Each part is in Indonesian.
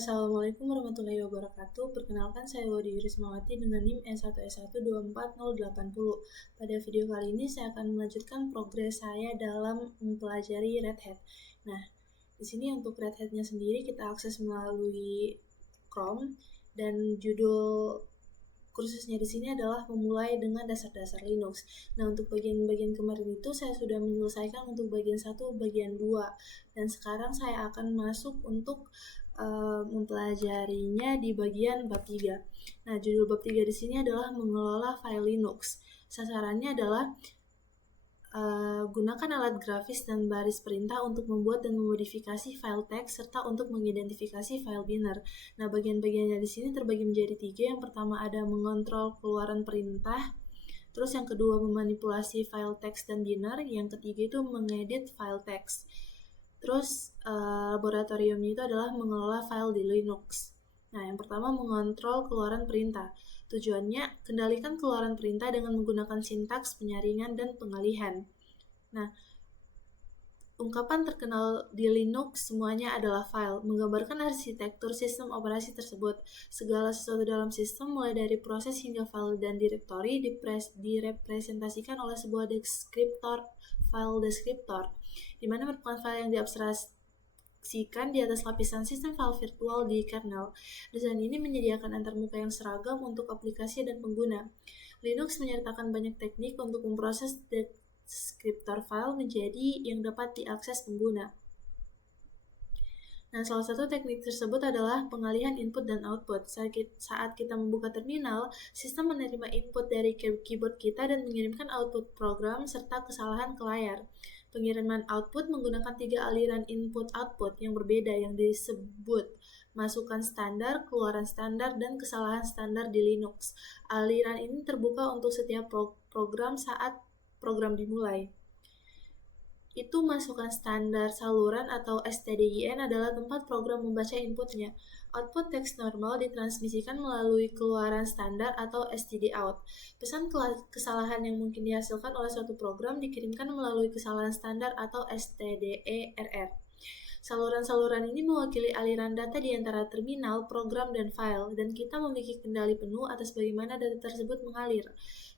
Assalamualaikum warahmatullahi wabarakatuh. Perkenalkan, saya Wadi Yurismawati dengan NIM E1S1248080. Pada video kali ini saya akan melanjutkan progres saya dalam mempelajari Red Hat. Nah, di sini untuk Red Hat-nya sendiri kita akses melalui Chrome, dan judul kursusnya di sini adalah memulai dengan dasar-dasar Linux. Nah, untuk bagian-bagian kemarin itu saya sudah menyelesaikan untuk bagian 1, bagian 2, dan sekarang saya akan masuk untuk mempelajarinya di bagian bab 3. Nah, judul bab 3 di sini adalah mengelola file Linux. Sasarannya adalah gunakan alat grafis dan baris perintah untuk membuat dan memodifikasi file teks serta untuk mengidentifikasi file binary. Nah, bagian-bagiannya di sini terbagi menjadi 3. Yang pertama ada mengontrol keluaran perintah, terus yang kedua memanipulasi file teks dan binary, yang ketiga itu mengedit file teks. Terus laboratoriumnya itu adalah mengelola file di Linux. Nah, yang pertama mengontrol keluaran perintah. Tujuannya, kendalikan keluaran perintah dengan menggunakan sintaks, penyaringan, dan pengalihan. Nah, ungkapan terkenal di Linux semuanya adalah file, menggambarkan arsitektur sistem operasi tersebut. Segala sesuatu dalam sistem, mulai dari proses hingga file dan direktori, direpresentasikan oleh sebuah deskriptor, file deskriptor, di mana merupakan file yang diabstraksikan di atas lapisan sistem file virtual di kernel. Desain ini menyediakan antarmuka yang seragam untuk aplikasi dan pengguna. Linux menyertakan banyak teknik untuk memproses deskriptor file menjadi yang dapat diakses pengguna. Nah, salah satu teknik tersebut adalah pengalihan input dan output. Saat kita membuka terminal, sistem menerima input dari keyboard kita dan mengirimkan output program serta kesalahan ke layar. Pengiriman output menggunakan 3 aliran input-output yang berbeda yang disebut masukan standar, keluaran standar, dan kesalahan standar di Linux. Aliran ini terbuka untuk setiap program saat program dimulai. Itu masukan standar saluran atau stdin adalah tempat program membaca inputnya. Output teks normal ditransmisikan melalui keluaran standar atau stdout. Pesan kesalahan yang mungkin dihasilkan oleh suatu program dikirimkan melalui kesalahan standar atau stderr. Saluran-saluran ini mewakili aliran data di antara terminal, program, dan file, dan kita memiliki kendali penuh atas bagaimana data tersebut mengalir.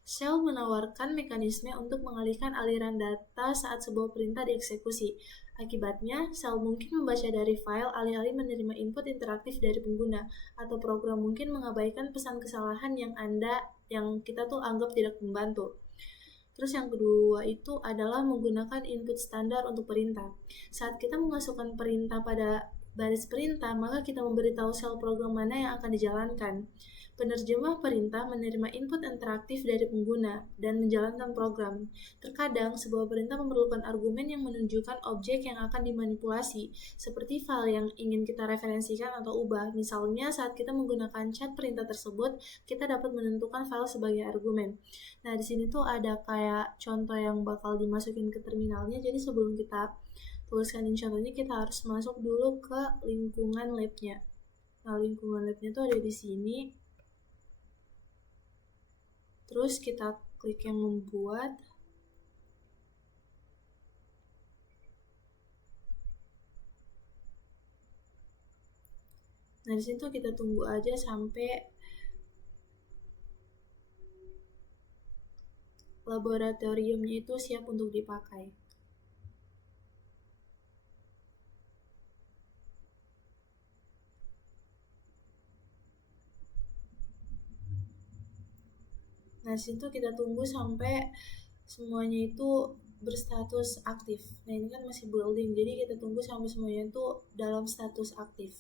Shell menawarkan mekanisme untuk mengalihkan aliran data saat sebuah perintah dieksekusi. Akibatnya, Shell mungkin membaca dari file alih-alih menerima input interaktif dari pengguna, atau program mungkin mengabaikan pesan kesalahan yang kita tuh anggap tidak membantu. Terus yang kedua itu adalah menggunakan input standar untuk perintah. Saat kita memasukkan perintah pada baris perintah, maka kita memberitahu shell program mana yang akan dijalankan. Penerjemah perintah menerima input interaktif dari pengguna dan menjalankan program. Terkadang, sebuah perintah memerlukan argumen yang menunjukkan objek yang akan dimanipulasi, seperti file yang ingin kita referensikan atau ubah. Misalnya, saat kita menggunakan chat perintah tersebut, kita dapat menentukan file sebagai argumen. Nah, di sini tuh ada kayak contoh yang bakal dimasukin ke terminalnya. Jadi sebelum kita tuliskan contohnya, kita harus masuk dulu ke lingkungan labnya. Nah, lingkungan labnya tuh ada di sini. Terus kita klik yang membuat. Nah, di situ kita tunggu aja sampai laboratoriumnya itu siap untuk dipakai. Nah, situ kita tunggu sampai semuanya itu berstatus aktif. Nah, ini kan masih building, jadi kita tunggu sampai semuanya itu dalam status aktif.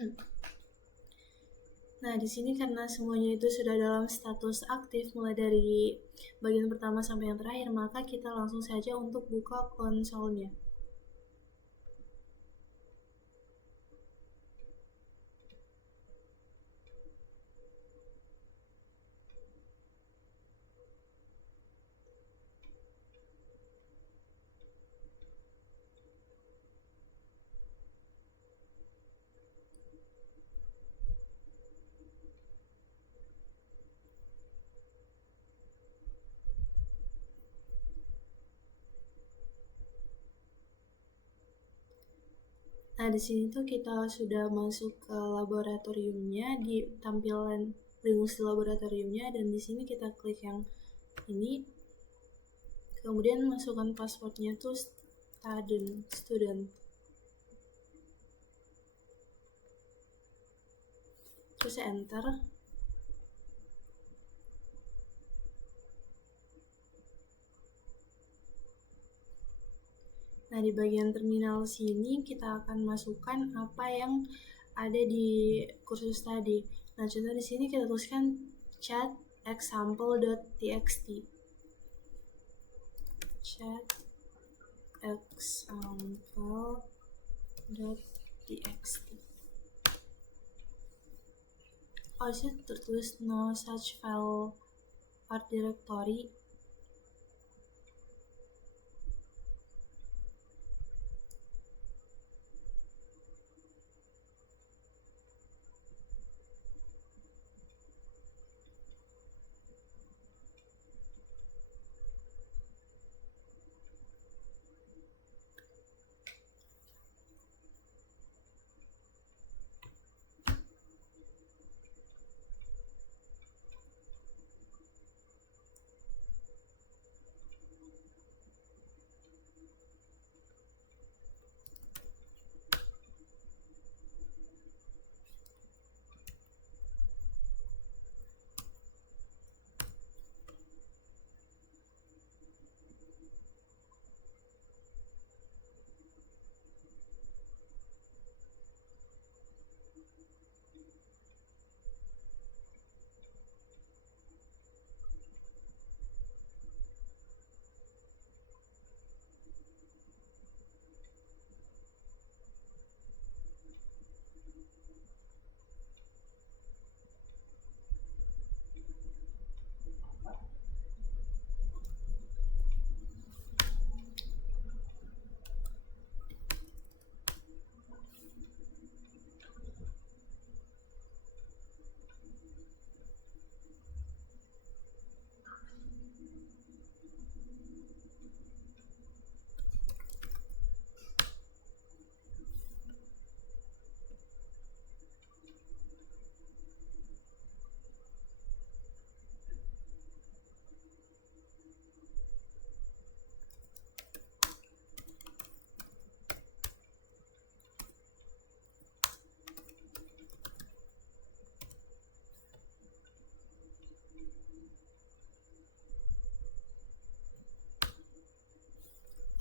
Nah, di sini karena semuanya itu sudah dalam status aktif mulai dari bagian pertama sampai yang terakhir, maka kita langsung saja untuk buka konsolnya. Nah, di sini tuh kita sudah masuk ke laboratoriumnya di tampilan Linux di laboratoriumnya, dan di sini kita klik yang ini. Kemudian masukkan passwordnya tuh student. Terus enter. Nah, di bagian terminal sini kita akan masukkan apa yang ada di kursus tadi. Nah, contoh di sini kita tuliskan chat example.txt. Chat example.txt. Oh, di sini tertulis no such file art directory.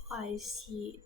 I see.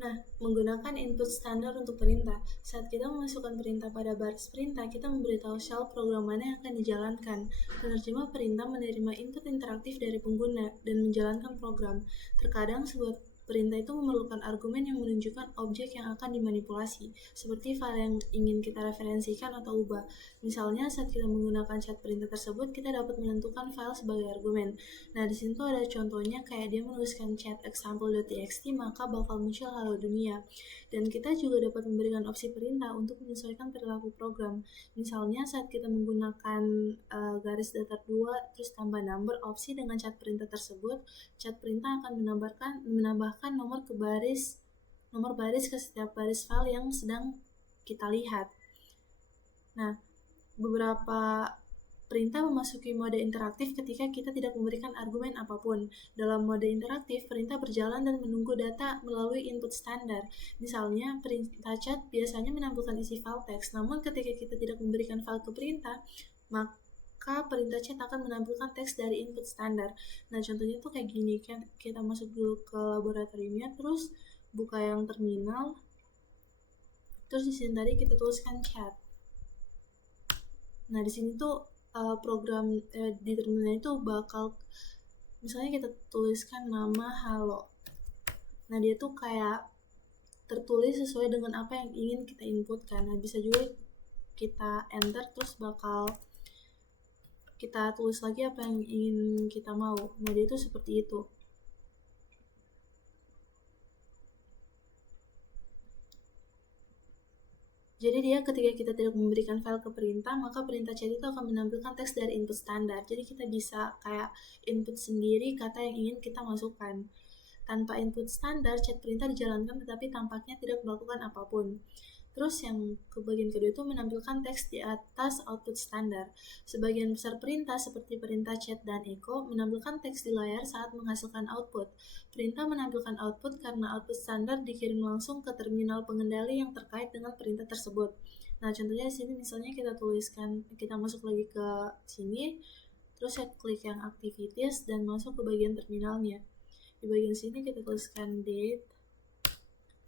Nah, menggunakan input standar untuk perintah. Saat kita memasukkan perintah pada baris perintah, kita memberitahu shell program mana yang akan dijalankan. Penerjemah perintah menerima input interaktif dari pengguna dan menjalankan program. Terkadang sebuah Perintah itu memerlukan argumen yang menunjukkan objek yang akan dimanipulasi, seperti file yang ingin kita referensikan atau ubah. Misalnya, saat kita menggunakan chat perintah tersebut, kita dapat menentukan file sebagai argumen. Nah, di sini tuh ada contohnya kayak dia menuliskan chat example.txt, maka bakal muncul halo dunia. Dan kita juga dapat memberikan opsi perintah untuk menyesuaikan perilaku program. Misalnya, saat kita menggunakan garis datar 2 terus tambah number opsi dengan chat perintah tersebut, chat perintah akan menambahkan nomor baris ke setiap baris file yang sedang kita lihat. Nah, beberapa perintah memasuki mode interaktif ketika kita tidak memberikan argumen apapun. Dalam mode interaktif, perintah berjalan dan menunggu data melalui input standar. Misalnya, perintah chat biasanya menampilkan isi file teks, namun ketika kita tidak memberikan file ke perintah, maka perintah chat akan menampilkan teks dari input standar. Nah, contohnya tuh kayak gini, kan kita masuk dulu ke laboratoriumnya, terus buka yang terminal, terus di sini tadi kita tuliskan chat. Nah, di sini tuh program di terminal itu bakal, misalnya kita tuliskan nama halo. Nah, dia tuh kayak tertulis sesuai dengan apa yang ingin kita inputkan. Nah, bisa juga kita enter terus bakal kita tulis lagi apa yang ingin kita mau. Nah, dia tuh seperti itu. Jadi dia ketika kita tidak memberikan file ke perintah, maka perintah chat itu akan menampilkan teks dari input standar. Jadi kita bisa kayak input sendiri kata yang ingin kita masukkan. Tanpa input standar, chat perintah dijalankan tetapi tampaknya tidak melakukan apapun. Terus yang ke bagian kedua itu menampilkan teks di atas output standar. Sebagian besar perintah seperti perintah chat dan echo menampilkan teks di layar saat menghasilkan output. Perintah menampilkan output karena output standar dikirim langsung ke terminal pengendali yang terkait dengan perintah tersebut. Nah, contohnya di sini misalnya kita tuliskan, kita masuk lagi ke sini, terus saya klik yang activities dan masuk ke bagian terminalnya. Di bagian sini kita tuliskan date.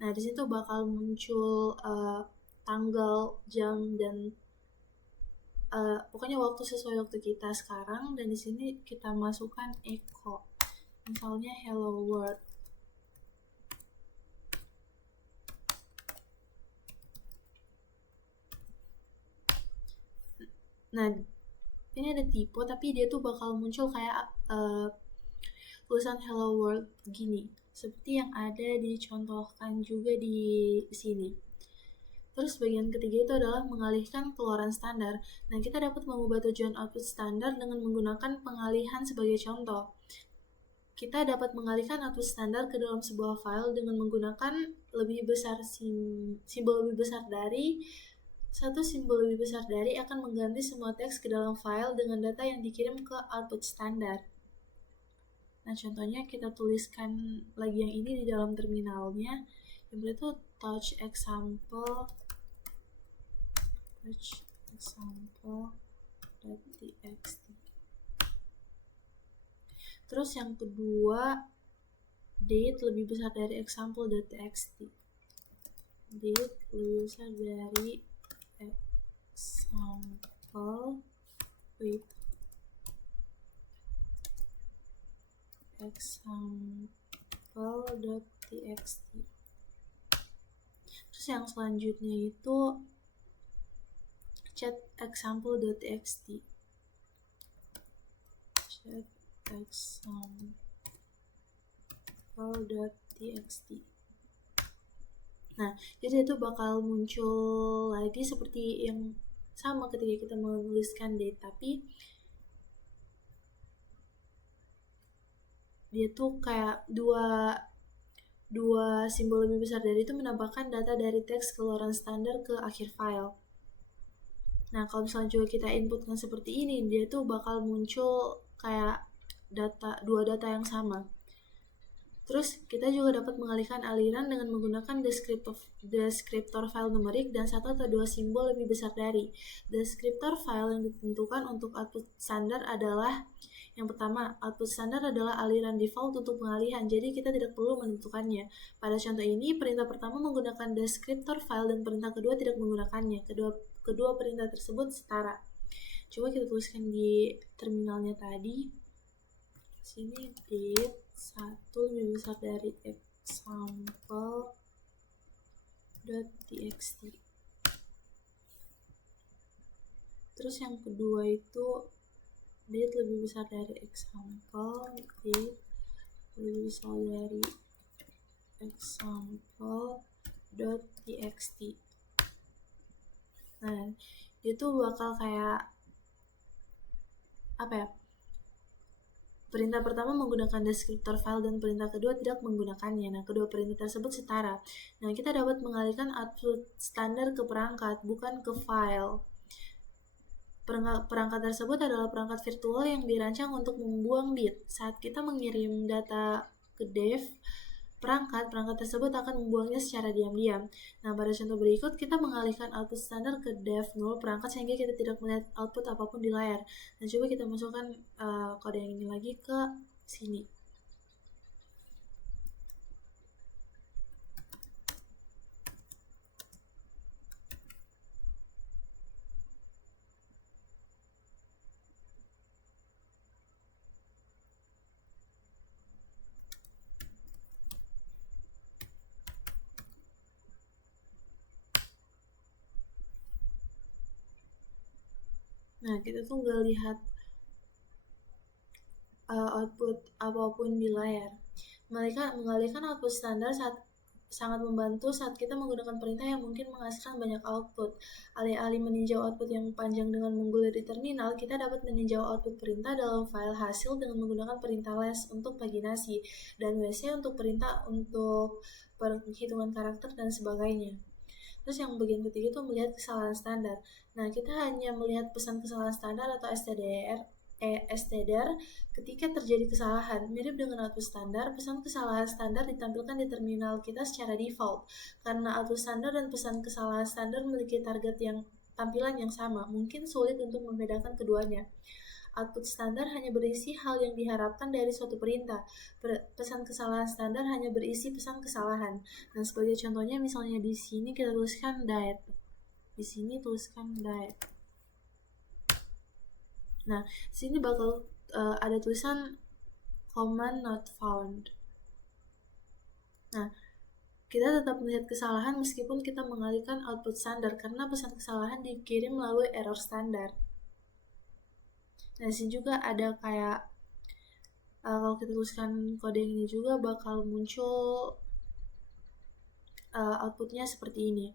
Nah, di situ bakal muncul tanggal, jam, dan pokoknya waktu sesuai waktu kita sekarang. Dan di sini kita masukkan echo, misalnya hello world. Nah, ini ada tipe, tapi dia tuh bakal muncul kayak tulisan hello world gini, seperti yang ada dicontohkan juga di sini. Terus bagian ketiga itu adalah mengalihkan keluaran standar. Nah, kita dapat mengubah tujuan output standar dengan menggunakan pengalihan sebagai contoh. Kita dapat mengalihkan output standar ke dalam sebuah file dengan menggunakan simbol lebih besar dari. Satu simbol lebih besar dari akan mengganti semua teks ke dalam file dengan data yang dikirim ke output standar. Nah, contohnya kita tuliskan lagi yang ini di dalam terminalnya. Yang itu touch example.txt. Terus yang kedua, date lebih besar dari example.txt. Date lebih besar dari example.txt. Terus yang selanjutnya itu chat example.txt. Chat example.txt. Nah, jadi itu bakal muncul lagi seperti yang sama ketika kita menuliskan date, tapi dia tuh kayak dua simbol lebih besar dari itu menambahkan data dari teks keluaran standar ke akhir file. Nah, kalau misalnya juga kita inputkan seperti ini, dia tuh bakal muncul kayak dua data yang sama. Terus kita juga dapat mengalihkan aliran dengan menggunakan deskriptor file numerik dan satu atau dua simbol lebih besar dari. Deskriptor file yang ditentukan untuk output standar adalah yang pertama, output standar adalah aliran default untuk pengalihan, jadi kita tidak perlu menentukannya. Pada contoh ini, perintah pertama menggunakan deskriptor file dan perintah kedua tidak menggunakannya. Kedua perintah tersebut setara. Coba kita tuliskan di terminalnya tadi. Sini date 1 lebih besar dari example.txt. Terus yang kedua itu date lebih besar dari example, date lebih besar dari example.txt. Nah, dia tuh bakal kayak apa ya? Perintah pertama menggunakan deskriptor file dan perintah kedua tidak menggunakannya. Nah, kedua perintah tersebut setara. Nah, kita dapat mengalihkan output standar ke perangkat, bukan ke file. Perangkat tersebut adalah perangkat virtual yang dirancang untuk membuang bit. Saat kita mengirim data ke dev perangkat tersebut akan membuangnya secara diam-diam. Nah, pada contoh berikut, kita mengalihkan output standar ke dev null perangkat sehingga kita tidak melihat output apapun di layar. Nah, coba kita masukkan kode yang ini lagi ke sini. Nah, kita tuh nggak lihat output apapun di layar. Mengalihkan output standar sangat membantu saat kita menggunakan perintah yang mungkin menghasilkan banyak output. Alih-alih meninjau output yang panjang dengan menggulir di terminal, kita dapat meninjau output perintah dalam file hasil dengan menggunakan perintah less untuk paginasi dan wc untuk perintah untuk penghitungan karakter dan sebagainya. Terus yang bagian ketiga itu melihat kesalahan standar. Nah, kita hanya melihat pesan kesalahan standar atau stder ketika terjadi kesalahan. Mirip dengan output standar, pesan kesalahan standar ditampilkan di terminal kita secara default. Karena output standar dan pesan kesalahan standar memiliki target yang tampilan yang sama, mungkin sulit untuk membedakan keduanya. Output standar hanya berisi hal yang diharapkan dari suatu perintah. Pesan kesalahan standar hanya berisi pesan kesalahan. Nah, sebagai contohnya misalnya di sini kita tuliskan diet. Di sini tuliskan diet. Nah, sini bakal ada tulisan command not found. Nah, kita tetap melihat kesalahan meskipun kita mengalihkan output standar karena pesan kesalahan dikirim melalui error standar. Nah, sini juga ada kayak kalau kita tuliskan kode ini juga bakal muncul outputnya seperti ini.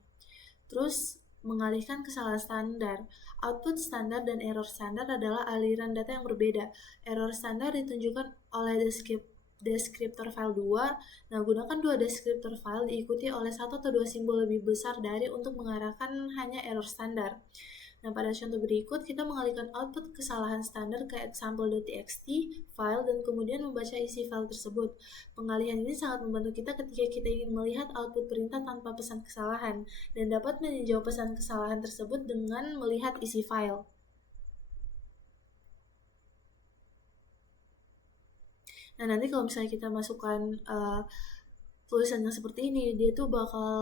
Terus mengalihkan kesalahan standar. Output standar dan error standar adalah aliran data yang berbeda. Error standar ditunjukkan oleh deskriptor file 2. Nah, gunakan dua deskriptor file diikuti oleh satu atau dua simbol lebih besar dari untuk mengarahkan hanya error standar. Nah, pada contoh berikut, kita mengalihkan output kesalahan standar ke example.txt file dan kemudian membaca isi file tersebut. Pengalihan ini sangat membantu kita ketika kita ingin melihat output perintah tanpa pesan kesalahan dan dapat meninjau pesan kesalahan tersebut dengan melihat isi file. Nah, nanti kalau misalnya kita masukkan tulisan yang seperti ini, dia tuh bakal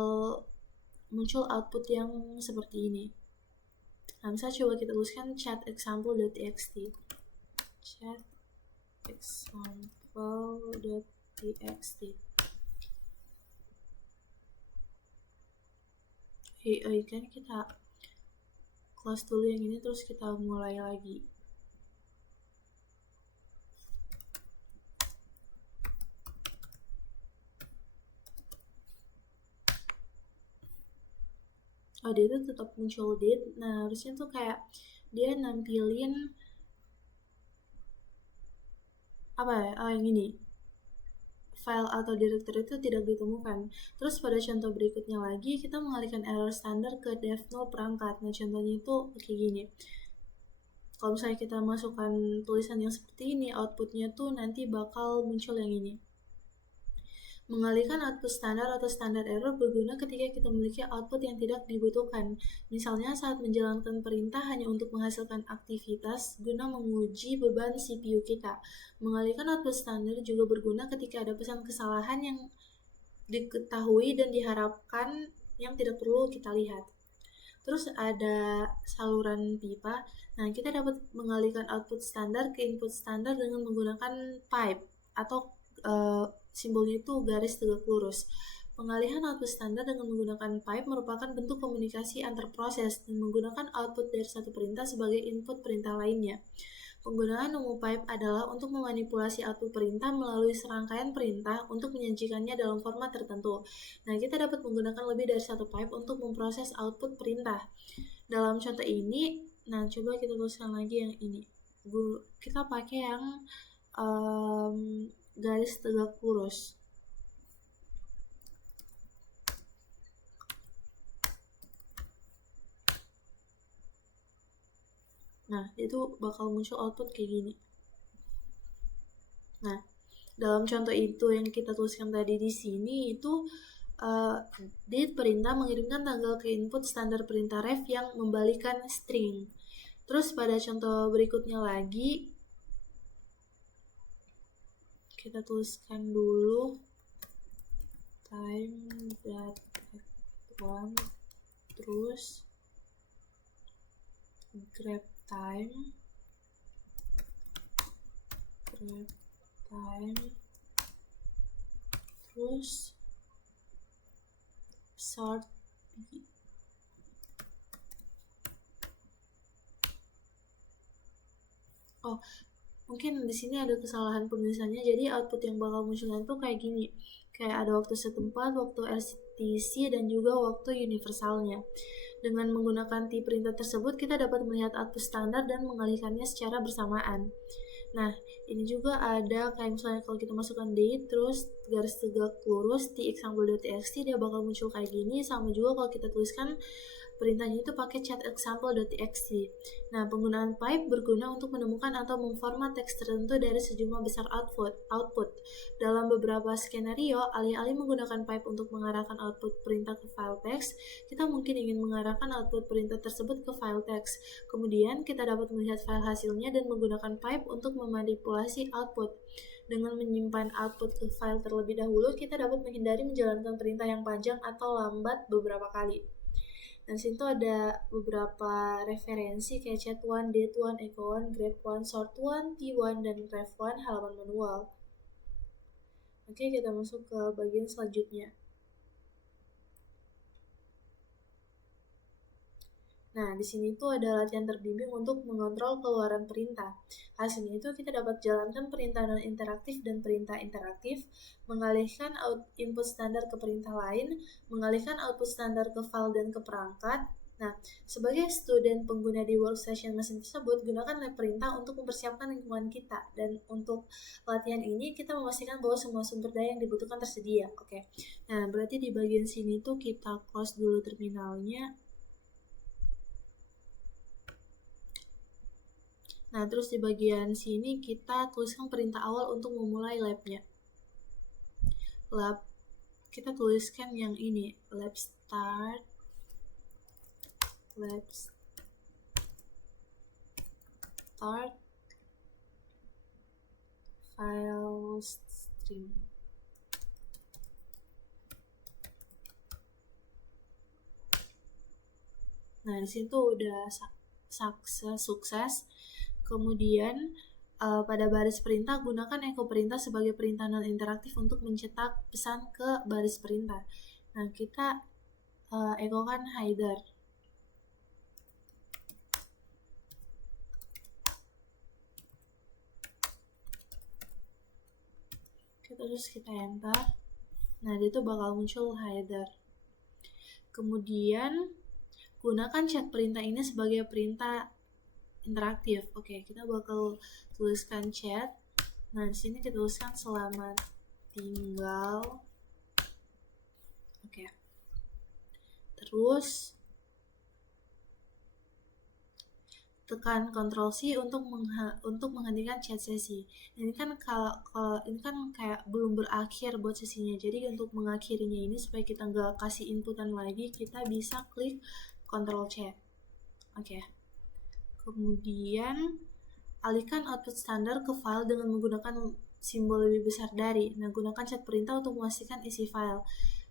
muncul output yang seperti ini. Nah, misalnya coba kita tuliskan chat example.txt. Chat example.txt. Kan kita close dulu yang ini, terus kita mulai lagi. Oh, dia tuh tetap muncul date. Nah, harusnya tuh kayak dia nampilin apa ya? Oh, yang ini. File atau directory itu tidak ditemukan. Terus pada contoh berikutnya lagi, kita mengalihkan error standar ke dev null perangkat. Nah, contohnya itu kayak gini. Kalau misalnya kita masukkan tulisan yang seperti ini, outputnya tuh nanti bakal muncul yang ini. Mengalihkan output standar atau standar error berguna ketika kita memiliki output yang tidak dibutuhkan. Misalnya saat menjalankan perintah hanya untuk menghasilkan aktivitas guna menguji beban CPU kita. Mengalihkan output standar juga berguna ketika ada pesan kesalahan yang diketahui dan diharapkan yang tidak perlu kita lihat. Terus ada saluran pipa. Nah, kita dapat mengalihkan output standar ke input standar dengan menggunakan pipe atau simbolnya itu garis tegak lurus. Pengalihan output standar dengan menggunakan pipe merupakan bentuk komunikasi antar proses dan menggunakan output dari satu perintah sebagai input perintah lainnya. Penggunaan umum pipe adalah untuk memanipulasi output perintah melalui serangkaian perintah untuk menyajikannya dalam format tertentu. Nah, kita dapat menggunakan lebih dari satu pipe untuk memproses output perintah. Dalam contoh ini, nah coba kita tuliskan lagi yang ini. Kita pakai yang garis tegak lurus. Nah, itu bakal muncul output kayak gini. Nah, dalam contoh itu yang kita tuliskan tadi di sini itu date perintah mengirimkan tanggal ke input standar perintah ref yang membalikan string. Terus pada contoh berikutnya lagi kita tuliskan dulu time.one terus grab time terus sort b. Mungkin di sini ada kesalahan penulisannya, jadi output yang bakal munculnya itu kayak gini, kayak ada waktu setempat, waktu RTC, dan juga waktu universalnya. Dengan menggunakan tipe perintah tersebut, kita dapat melihat output standar dan mengalihkannya secara bersamaan. Nah, ini juga ada kayak misalnya kalau kita masukkan date terus garis tegak lurus texample.txt, dia bakal muncul kayak gini. Sama juga kalau kita tuliskan perintahnya itu pakai chatexample.txt. Nah, penggunaan pipe berguna untuk menemukan atau memformat teks tertentu dari sejumlah besar output. Dalam beberapa skenario, alih-alih menggunakan pipe untuk mengarahkan output perintah ke file teks, kita mungkin ingin mengarahkan output perintah tersebut ke file teks. Kemudian, kita dapat melihat file hasilnya dan menggunakan pipe untuk memanipulasi output. Dengan menyimpan output ke file terlebih dahulu, kita dapat menghindari menjalankan perintah yang panjang atau lambat beberapa kali. Dan situ ada beberapa referensi kayak chat1, date1, echo1, grep1, sort1, t1, dan ref1 halaman manual. Oke, kita masuk ke bagian selanjutnya. Nah, di sini tuh ada latihan terbimbing untuk mengontrol keluaran perintah. Hasilnya itu kita dapat jalankan perintah non-interaktif dan perintah interaktif, mengalihkan input standar ke perintah lain, mengalihkan output standar ke file dan ke perangkat. Nah, sebagai student pengguna di workstation mesin tersebut, gunakan lab perintah untuk mempersiapkan lingkungan kita. Dan untuk latihan ini, kita memastikan bahwa semua sumber daya yang dibutuhkan tersedia. Oke. Nah, berarti di bagian sini tuh kita close dulu terminalnya. Nah, terus di bagian sini kita tuliskan perintah awal untuk memulai labnya. Lab, kita tuliskan yang ini, lab start file stream. Nah, di situ udah sukses. Kemudian pada baris perintah, gunakan echo perintah sebagai perintah non-interaktif untuk mencetak pesan ke baris perintah. Nah, kita echokan header. Terus kita enter. Nah, itu bakal muncul header. Kemudian, gunakan chat perintah ini sebagai perintah interaktif. Oke, kita bakal tuliskan chat. Nah, di sini kita tuliskan selamat tinggal. Oke. Terus tekan Ctrl C untuk menghentikan chat sesi. Ini kan kalau ini kan kayak belum berakhir buat sesinya. Jadi untuk mengakhirinya ini supaya kita nggak kasih inputan lagi, kita bisa klik Ctrl C. Oke. Kemudian alihkan output standar ke file dengan menggunakan simbol lebih besar dari. Nah, gunakan chat perintah untuk memastikan isi file.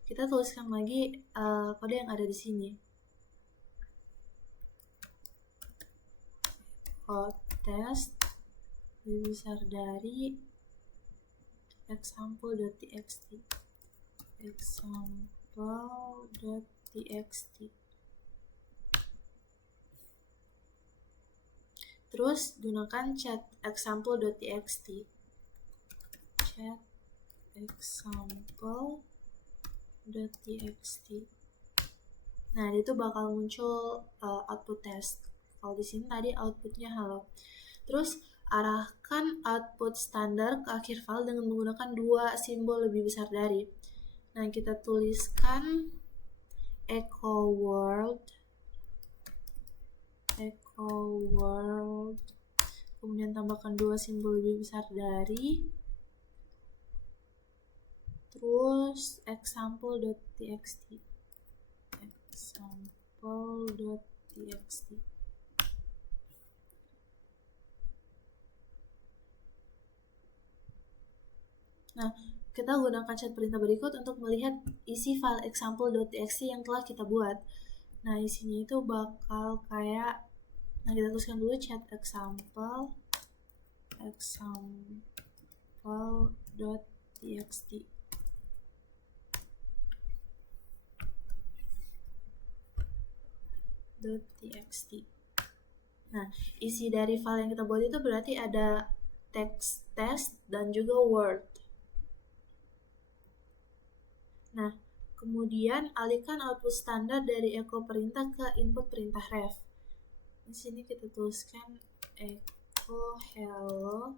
Kita tuliskan lagi kode yang ada di sini. Test lebih besar dari example.txt, example.txt. Terus gunakan chat example.txt, chat example.txt. Nah, itu bakal muncul output test. Kalau di sini tadi outputnya hello. Terus arahkan output standar ke akhir file dengan menggunakan 2 simbol lebih besar dari. Nah, kita tuliskan echo world, kemudian tambahkan 2 simbol lebih besar dari, terus example.txt, Nah, kita gunakan chat perintah berikut untuk melihat isi file example.txt yang telah kita buat. Nah, isinya itu bakal kayak, nah kita tuliskan dulu chat example.txt. Nah, isi dari file yang kita buat itu berarti ada text, test, dan juga word. Nah, kemudian alihkan output standar dari echo perintah ke input perintah ref. Di sini kita tuliskan echo hello,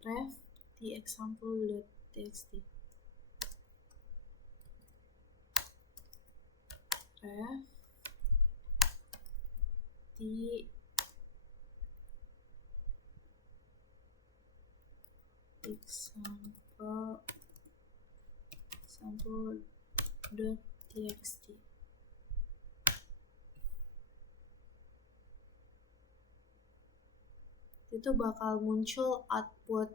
ref di example.txt, ref di example.txt. Itu bakal muncul output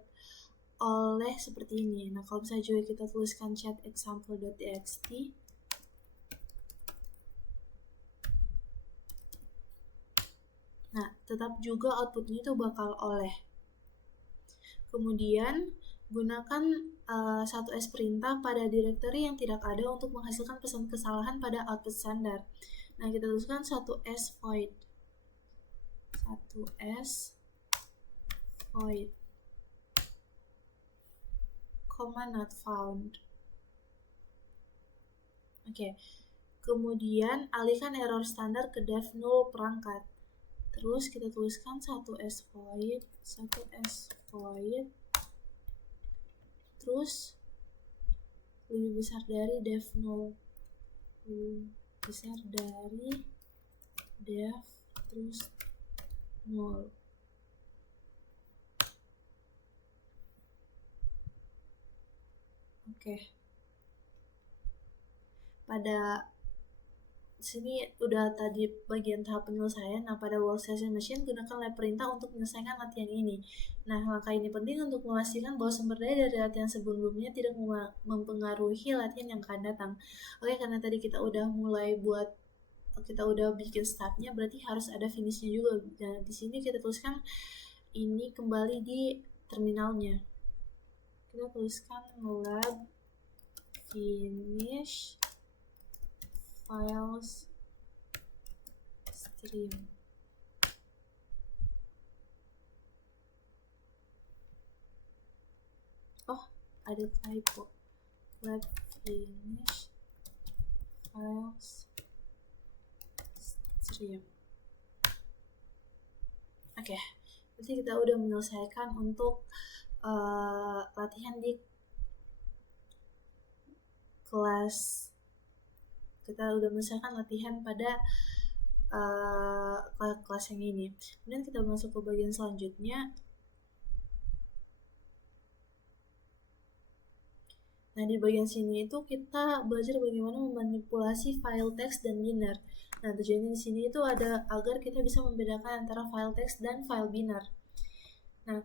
oleh seperti ini. Nah, kalau misalnya juga kita tuliskan chat example.txt, nah, tetap juga outputnya itu bakal oleh. Kemudian, gunakan 1s perintah pada directory yang tidak ada untuk menghasilkan pesan kesalahan pada output standar. Nah, kita tuliskan 1s void, 1s void, comma not found. Oke. Kemudian alihkan error standar ke def null perangkat. Terus kita tuliskan 1s void, terus lebih besar dari def null, terus null. Oke. Pada sini udah tadi bagian tahap penyelesaian. Nah, pada workstation machine gunakan lab perintah untuk menyelesaikan latihan ini. Nah, langkah ini penting untuk memastikan bahwa sumber daya dari latihan sebelumnya tidak mempengaruhi latihan yang akan datang. Oke, karena tadi kita udah bikin startnya, berarti harus ada finishnya juga. Nah, di sini kita tuliskan ini kembali di terminalnya. Kita tuliskan lab finish files stream. Oh, ada typo. Lab finish files stream. Oke, berarti kita udah menyelesaikan untuk latihan di kelas. Kita udah menyelesaikan latihan pada kelas yang ini. Kemudian kita masuk ke bagian selanjutnya. Nah, di bagian sini itu kita belajar bagaimana memanipulasi file text dan binar. Nah, tujuannya di sini itu ada agar kita bisa membedakan antara file text dan file binar. Nah,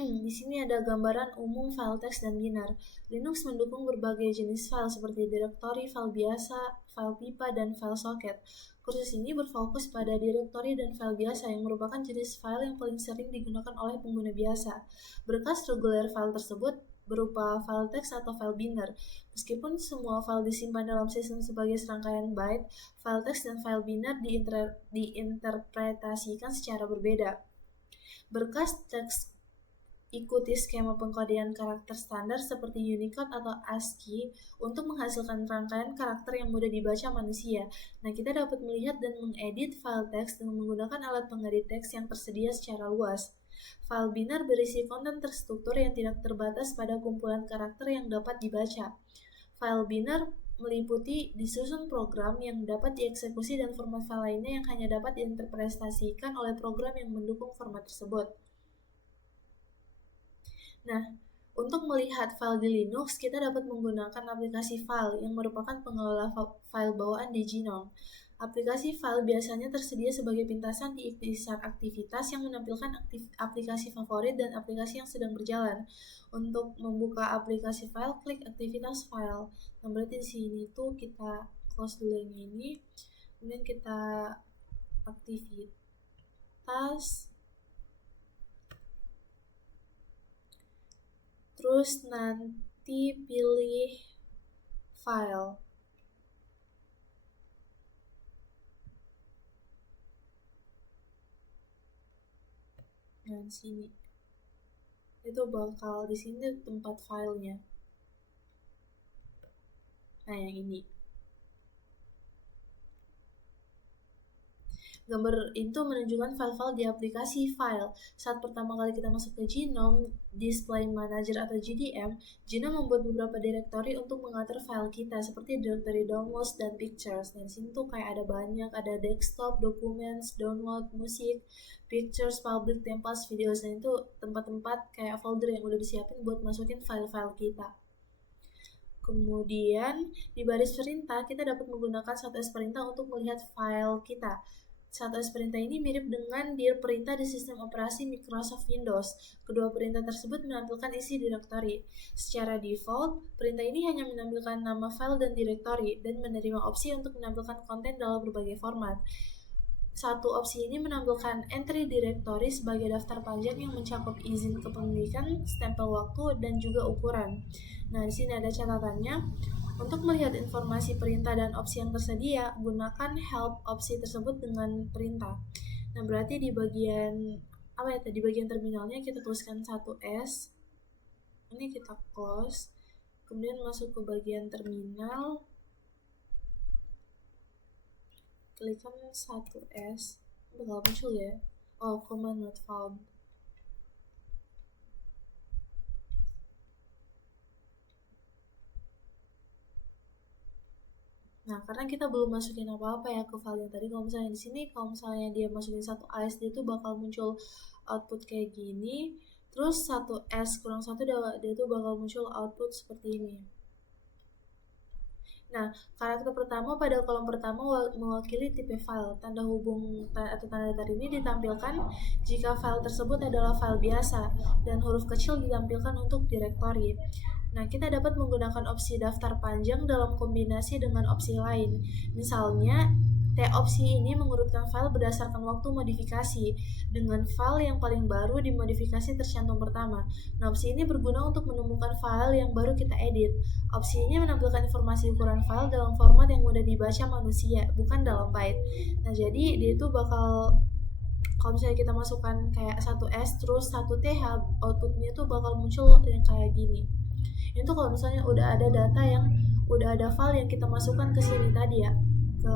Di sini ada gambaran umum file teks dan binar. Linux mendukung berbagai jenis file seperti direktori, file biasa, file pipa, dan file socket. Kursus ini berfokus pada direktori dan file biasa yang merupakan jenis file yang paling sering digunakan oleh pengguna biasa. Berkas reguler file tersebut berupa file teks atau file binar. Meskipun semua file disimpan dalam sistem sebagai serangkaian byte, file teks dan file binar diinterpretasikan secara berbeda. Berkas teks ikuti skema pengkodean karakter standar seperti Unicode atau ASCII untuk menghasilkan rangkaian karakter yang mudah dibaca manusia. Nah, kita dapat melihat dan mengedit file teks dengan menggunakan alat pengedit teks yang tersedia secara luas. File binar berisi konten terstruktur yang tidak terbatas pada kumpulan karakter yang dapat dibaca. File binar meliputi disusun program yang dapat dieksekusi dan format file lainnya yang hanya dapat diinterpretasikan oleh program yang mendukung format tersebut. Nah, untuk melihat file di Linux, kita dapat menggunakan aplikasi file yang merupakan pengelola file bawaan di GNOME. Aplikasi file biasanya tersedia sebagai pintasan di ikhtisar aktivitas yang menampilkan aplikasi favorit dan aplikasi yang sedang berjalan. Untuk membuka aplikasi file, klik aktivitas file. Nah, berarti di sini tuh kita close dulu yang ini, kemudian kita aktivitas, terus nanti pilih file. Nah, di sini itu bakal di sini tempat filenya. Nah, yang ini. Gambar itu menunjukkan file-file di aplikasi file. Saat pertama kali kita masuk ke GNOME, Display Manager atau GDM, GNOME membuat beberapa direktori untuk mengatur file kita, seperti direktori downloads dan pictures. Nah, di sini tuh kayak ada banyak, ada desktop, documents, download, musik, pictures, public, templates, videos. Dan itu tempat-tempat kayak folder yang udah disiapin buat masukin file-file kita. Kemudian, di baris perintah, kita dapat menggunakan shortcut perintah untuk melihat file kita. Shortcut perintah ini mirip dengan dir perintah di sistem operasi Microsoft Windows. Kedua perintah tersebut menampilkan isi direktori. Secara default, perintah ini hanya menampilkan nama file dan direktori, dan menerima opsi untuk menampilkan konten dalam berbagai format. Satu opsi ini menampilkan entry directory sebagai daftar panjang yang mencakup izin kepemilikan, stempel waktu, dan juga ukuran. Nah, di sini ada catatannya. Untuk melihat informasi perintah dan opsi yang tersedia, gunakan help opsi tersebut dengan perintah. Nah, berarti di bagian di bagian terminalnya kita tuliskan 1S. Ini kita close. Kemudian masuk ke bagian terminal. Klikkan 1S. Bakal muncul ya. Oh, command not found. Nah, karena kita belum masukin apa-apa ya ke file yang tadi. Kalau misalnya di sini, kalau misalnya dia masukin 1AS, dia tuh bakal muncul output kayak gini. Terus 1S kurang 1, dia tuh bakal muncul output seperti ini. Nah, karakter pertama pada kolom pertama mewakili tipe file. Tanda hubung atau tanda datar ini ditampilkan jika file tersebut adalah file biasa, dan huruf kecil ditampilkan untuk direktori. Nah, kita dapat menggunakan opsi daftar panjang dalam kombinasi dengan opsi lain. Misalnya, opsi ini mengurutkan file berdasarkan waktu modifikasi, dengan file yang paling baru dimodifikasi tercantum pertama. Nah, opsi ini berguna untuk menemukan file yang baru kita edit. Opsi ini menampilkan informasi ukuran file dalam format yang mudah dibaca manusia, bukan dalam byte. Nah, jadi dia itu bakal, kalau misalnya kita masukkan kayak 1S terus 1TH, outputnya itu bakal muncul yang kayak gini. Itu kalau misalnya udah ada data yang udah ada file yang kita masukkan ke sini tadi ya, ke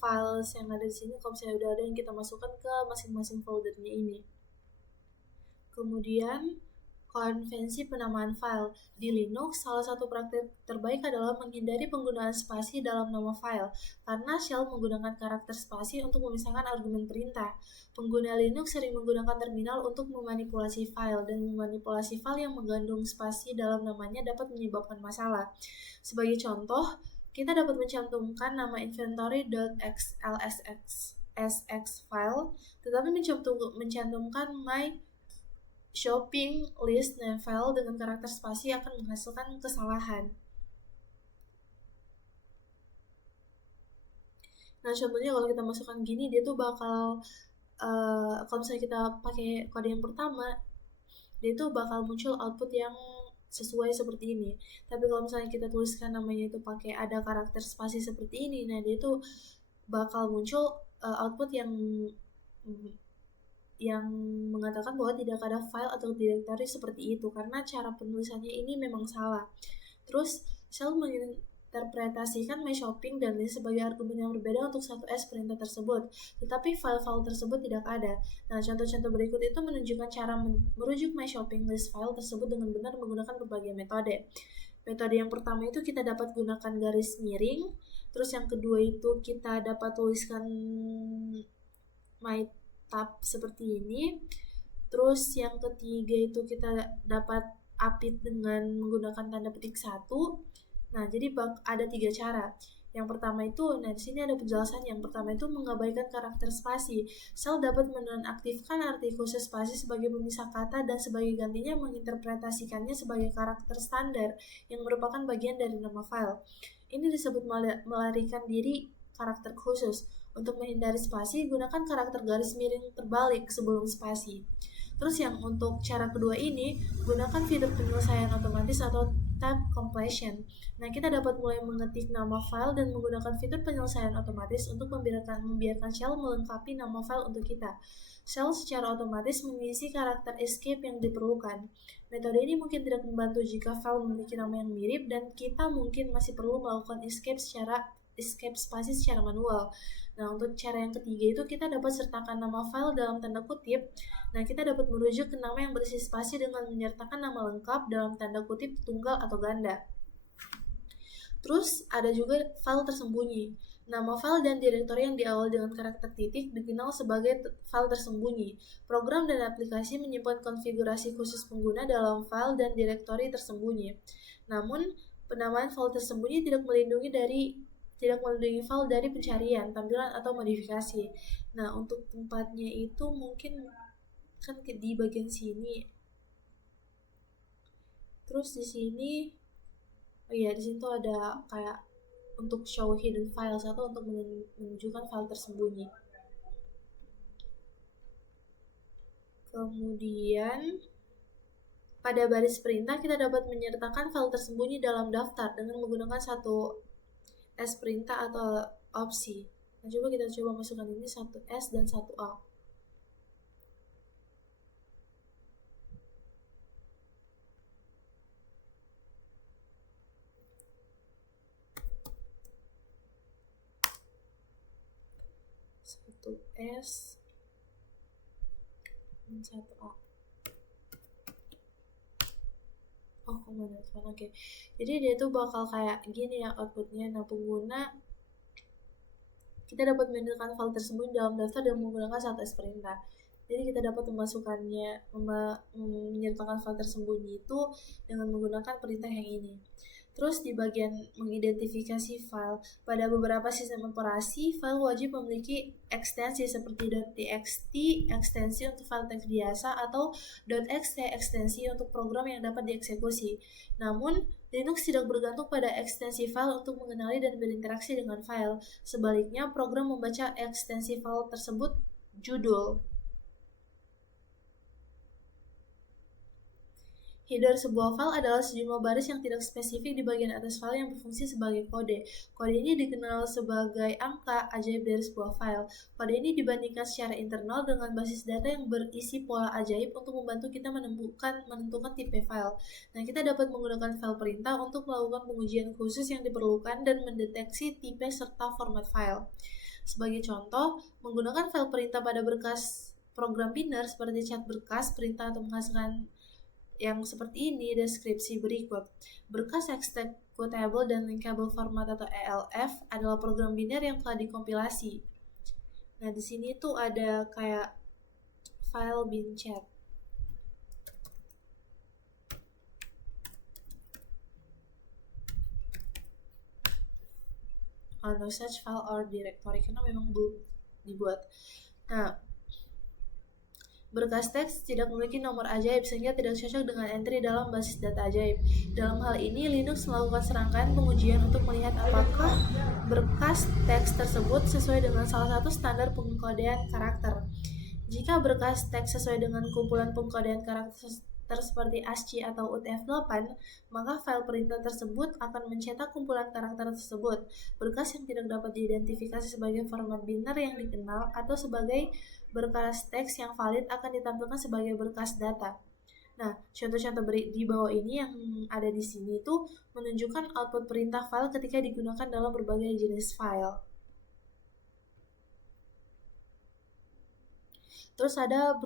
files yang ada di sini. Kalau misalnya udah ada yang kita masukkan ke masing-masing foldernya ini. Kemudian konvensi penamaan file. Di Linux, salah satu praktik terbaik adalah menghindari penggunaan spasi dalam nama file, karena shell menggunakan karakter spasi untuk memisahkan argumen perintah. Pengguna Linux sering menggunakan terminal untuk memanipulasi file, dan memanipulasi file yang mengandung spasi dalam namanya dapat menyebabkan masalah. Sebagai contoh, kita dapat mencantumkan nama inventory.xlsx file, tetapi mencantumkan my shopping list name file dengan karakter spasi akan menghasilkan kesalahan. Nah, contohnya kalau kita masukkan gini, dia tuh bakal kalau misalnya kita pakai kode yang pertama, dia tuh bakal muncul output yang sesuai seperti ini. Tapi kalau misalnya kita tuliskan namanya itu pakai ada karakter spasi seperti ini, nah dia tuh bakal muncul output yang mengatakan bahwa tidak ada file atau directory seperti itu karena cara penulisannya ini memang salah. Terus Shell menginterpretasikan my shopping dan list sebagai argumen yang berbeda untuk satu S perintah tersebut, tetapi file-file tersebut tidak ada. Nah, contoh-contoh berikut itu menunjukkan cara merujuk my shopping list file tersebut dengan benar menggunakan berbagai metode. Metode yang pertama itu kita dapat gunakan garis miring, terus yang kedua itu kita dapat tuliskan my tab seperti ini. Terus yang ketiga itu kita dapat update dengan menggunakan tanda petik 1. Nah, jadi ada 3 cara. Yang pertama itu, nah di sini ada penjelasan. Yang pertama itu mengabaikan karakter spasi. Shell dapat menonaktifkan arti khusus spasi sebagai pemisah kata dan sebagai gantinya menginterpretasikannya sebagai karakter standar yang merupakan bagian dari nama file. Ini disebut melarikan diri karakter khusus. Untuk menghindari spasi, gunakan karakter garis miring terbalik sebelum spasi. Terus yang untuk cara kedua ini, gunakan fitur penyelesaian otomatis atau tab completion. Nah, kita dapat mulai mengetik nama file dan menggunakan fitur penyelesaian otomatis untuk membiarkan Shell melengkapi nama file untuk kita. Shell secara otomatis mengisi karakter escape yang diperlukan. Metode ini mungkin tidak membantu jika file memiliki nama yang mirip dan kita mungkin masih perlu melakukan escape spasi secara manual. Nah, untuk cara yang ketiga itu kita dapat sertakan nama file dalam tanda kutip. Nah, kita dapat merujuk ke nama yang berisi spasi dengan menyertakan nama lengkap dalam tanda kutip tunggal atau ganda. Terus ada juga file tersembunyi. Nama file dan direktori yang diawali dengan karakter titik dikenal sebagai file tersembunyi. Program dan aplikasi menyimpan konfigurasi khusus pengguna dalam file dan direktori tersembunyi. Namun, penamaan file tersembunyi tidak melindungi file dari pencarian, tampilan, atau modifikasi. Nah, untuk tempatnya itu mungkin kan di bagian sini. Terus di sini, di sini tuh ada kayak untuk show hidden files atau untuk menunjukkan file tersembunyi. Kemudian pada baris perintah kita dapat menyertakan file tersembunyi dalam daftar dengan menggunakan satu S perintah atau opsi. Nah, kita coba masukkan ini satu S dan satu A. Satu S dan satu A. Oh, command F1, oke. Jadi dia tuh bakal kayak gini ya outputnya. Nah, pengguna kita dapat menyertakan file tersebut dalam daftar dan menggunakan satu S perintah. Jadi kita dapat menyertakan file tersembunyi itu dengan menggunakan perintah yang ini. Terus di bagian mengidentifikasi file, pada beberapa sistem operasi, file wajib memiliki ekstensi seperti .txt ekstensi untuk file teks biasa atau .xt ekstensi untuk program yang dapat dieksekusi. Namun, Linux tidak bergantung pada ekstensi file untuk mengenali dan berinteraksi dengan file. Sebaliknya, program membaca ekstensi file tersebut judul. Header sebuah file adalah sejumlah baris yang tidak spesifik di bagian atas file yang berfungsi sebagai kode. Kode ini dikenal sebagai angka ajaib dari sebuah file. Kode ini dibandingkan secara internal dengan basis data yang berisi pola ajaib untuk membantu kita menentukan tipe file. Nah, kita dapat menggunakan file perintah untuk melakukan pengujian khusus yang diperlukan dan mendeteksi tipe serta format file. Sebagai contoh, menggunakan file perintah pada berkas program binder seperti cat berkas, perintah atau menghasilkan yang seperti ini deskripsi berikut. Berkas executable dan linkable format atau ELF adalah program biner yang telah dikompilasi. Nah, di sini tuh ada kayak file bin chat. no such file or directory karena memang belum dibuat. Nah, berkas teks tidak memiliki nomor ajaib sehingga tidak cocok dengan entry dalam basis data ajaib. Dalam hal ini, Linux melakukan serangkaian pengujian untuk melihat apakah berkas teks tersebut sesuai dengan salah satu standar pengkodean karakter. Jika berkas teks sesuai dengan kumpulan pengkodean karakter seperti ASCII atau UTF-8, maka file perintah tersebut akan mencetak kumpulan karakter tersebut. Berkas yang tidak dapat diidentifikasi sebagai format biner yang dikenal atau sebagai berkas teks yang valid akan ditampilkan sebagai berkas data. Nah, contoh-contoh di bawah ini yang ada di sini itu menunjukkan output perintah file ketika digunakan dalam berbagai jenis file. Terus ada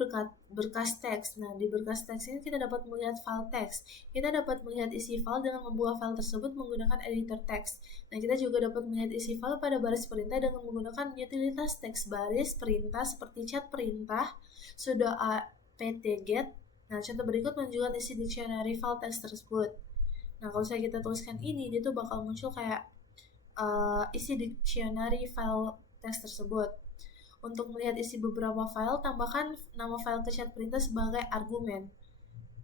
berkas teks. Nah, di berkas teks ini kita dapat melihat file teks. Kita dapat melihat isi file dengan membuka file tersebut menggunakan editor teks. Nah, kita juga dapat melihat isi file pada baris perintah dengan menggunakan utilitas teks baris perintah seperti cat perintah, sudo apt-get. Nah, contoh berikut menunjukkan isi dictionary file teks tersebut. Nah, kalau saya kita tuliskan ini, dia tuh bakal muncul kayak isi dictionary file teks tersebut. Untuk melihat isi beberapa file, tambahkan nama file ke chat perintah sebagai argumen.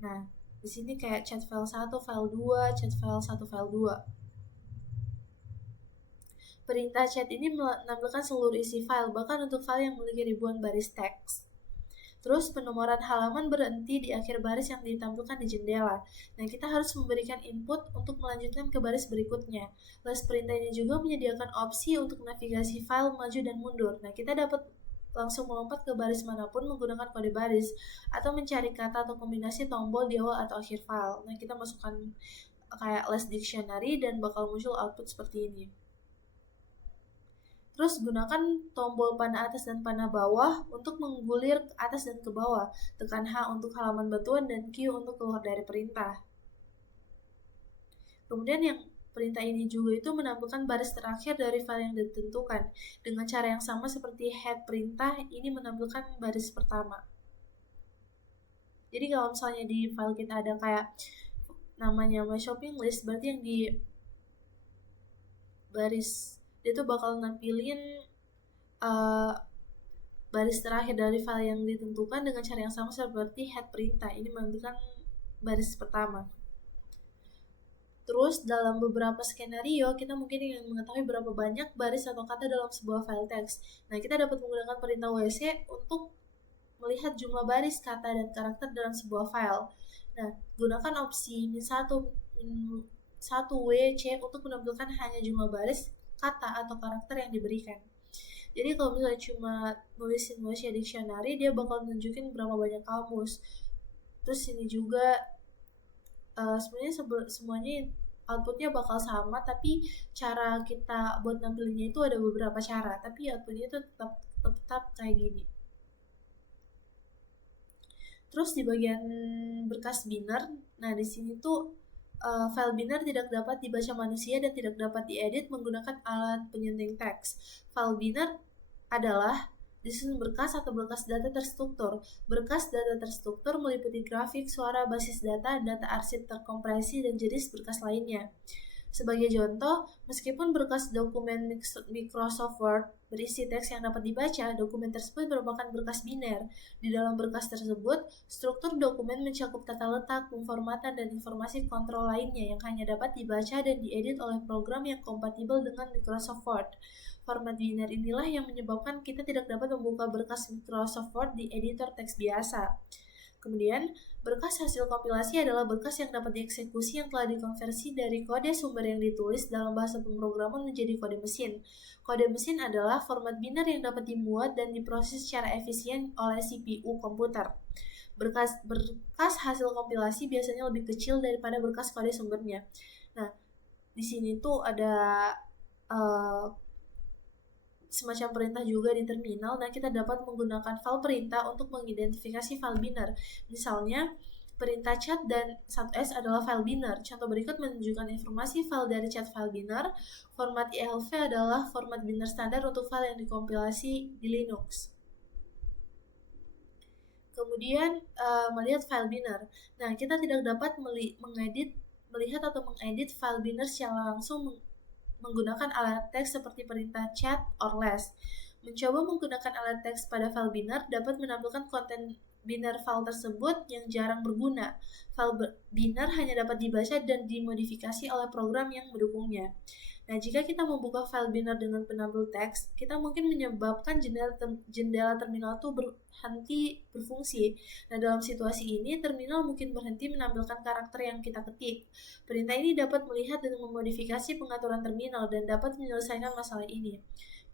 Nah, di sini kayak chat file 1, file 2, chat file 1, file 2. Perintah chat ini menampilkan seluruh isi file, bahkan untuk file yang memiliki ribuan baris teks. Terus penomoran halaman berhenti di akhir baris yang ditampilkan di jendela. Nah, kita harus memberikan input untuk melanjutkan ke baris berikutnya. Les perintah ini juga menyediakan opsi untuk navigasi file maju dan mundur. Nah, kita dapat langsung melompat ke baris manapun menggunakan kode baris atau mencari kata atau kombinasi tombol di awal atau akhir file. Nah, kita masukkan kayak les dictionary dan bakal muncul output seperti ini. Terus gunakan tombol panah atas dan panah bawah untuk menggulir ke atas dan ke bawah. Tekan H untuk halaman bantuan dan Q untuk keluar dari perintah. Kemudian yang perintah ini juga itu menampilkan baris terakhir dari file yang ditentukan. Dengan cara yang sama seperti head perintah, ini menampilkan baris pertama. Jadi kalau misalnya di file kita ada kayak namanya my shopping list, berarti yang di baris dia tuh bakal nampilin baris terakhir dari file yang ditentukan dengan cara yang sama seperti head perintah. Ini menampilkan baris pertama. Terus dalam beberapa skenario, kita mungkin ingin mengetahui berapa banyak baris atau kata dalam sebuah file teks. Nah, kita dapat menggunakan perintah WC untuk melihat jumlah baris, kata, dan karakter dalam sebuah file. Nah, gunakan opsi min1, min1 WC untuk menampilkan hanya jumlah baris, kata, atau karakter yang diberikan. Jadi kalau misalnya cuma nulisin WC dictionary, dia bakal nunjukin berapa banyak kamus. Terus ini juga sebenarnya semuanya outputnya bakal sama, tapi cara kita buat nampilinnya itu ada beberapa cara, tapi outputnya itu tetap kayak gini. Terus di bagian berkas biner, nah di sini tuh file biner tidak dapat dibaca manusia dan tidak dapat diedit menggunakan alat penyunting teks. File biner adalah disusun berkas atau berkas data terstruktur. Berkas data terstruktur meliputi grafik, suara, basis data, data arsip terkompresi, dan jenis berkas lainnya. Sebagai contoh, meskipun berkas dokumen Microsoft Word berisi teks yang dapat dibaca, dokumen tersebut merupakan berkas biner. Di dalam berkas tersebut, struktur dokumen mencakup tata letak, pemformatan, dan informasi kontrol lainnya yang hanya dapat dibaca dan diedit oleh program yang kompatibel dengan Microsoft Word. Format biner inilah yang menyebabkan kita tidak dapat membuka berkas Microsoft Word di editor teks biasa. Kemudian, berkas hasil kompilasi adalah berkas yang dapat dieksekusi yang telah dikonversi dari kode sumber yang ditulis dalam bahasa pemrograman menjadi kode mesin. Kode mesin adalah format biner yang dapat dimuat dan diproses secara efisien oleh CPU komputer. Berkas hasil kompilasi biasanya lebih kecil daripada berkas kode sumbernya. Nah, di sini tuh ada semacam perintah juga di terminal. Nah, kita dapat menggunakan file perintah untuk mengidentifikasi file biner. Misalnya, perintah chat dan 1S adalah file biner. Contoh berikut menunjukkan informasi file dari chat file biner. Format ELV adalah format biner standar untuk file yang dikompilasi di Linux. Kemudian, melihat file biner. Nah, kita tidak dapat melihat atau mengedit file biner secara langsung menggunakan alat teks seperti perintah chat or less. Mencoba menggunakan alat teks pada file binary dapat menampilkan konten binary file tersebut yang jarang berguna. File binary hanya dapat dibaca dan dimodifikasi oleh program yang mendukungnya. Nah, jika kita membuka file binary dengan penampil teks, kita mungkin menyebabkan jendela terminal itu berhenti berfungsi. Nah, dalam situasi ini, terminal mungkin berhenti menampilkan karakter yang kita ketik. Perintah ini dapat melihat dan memodifikasi pengaturan terminal dan dapat menyelesaikan masalah ini.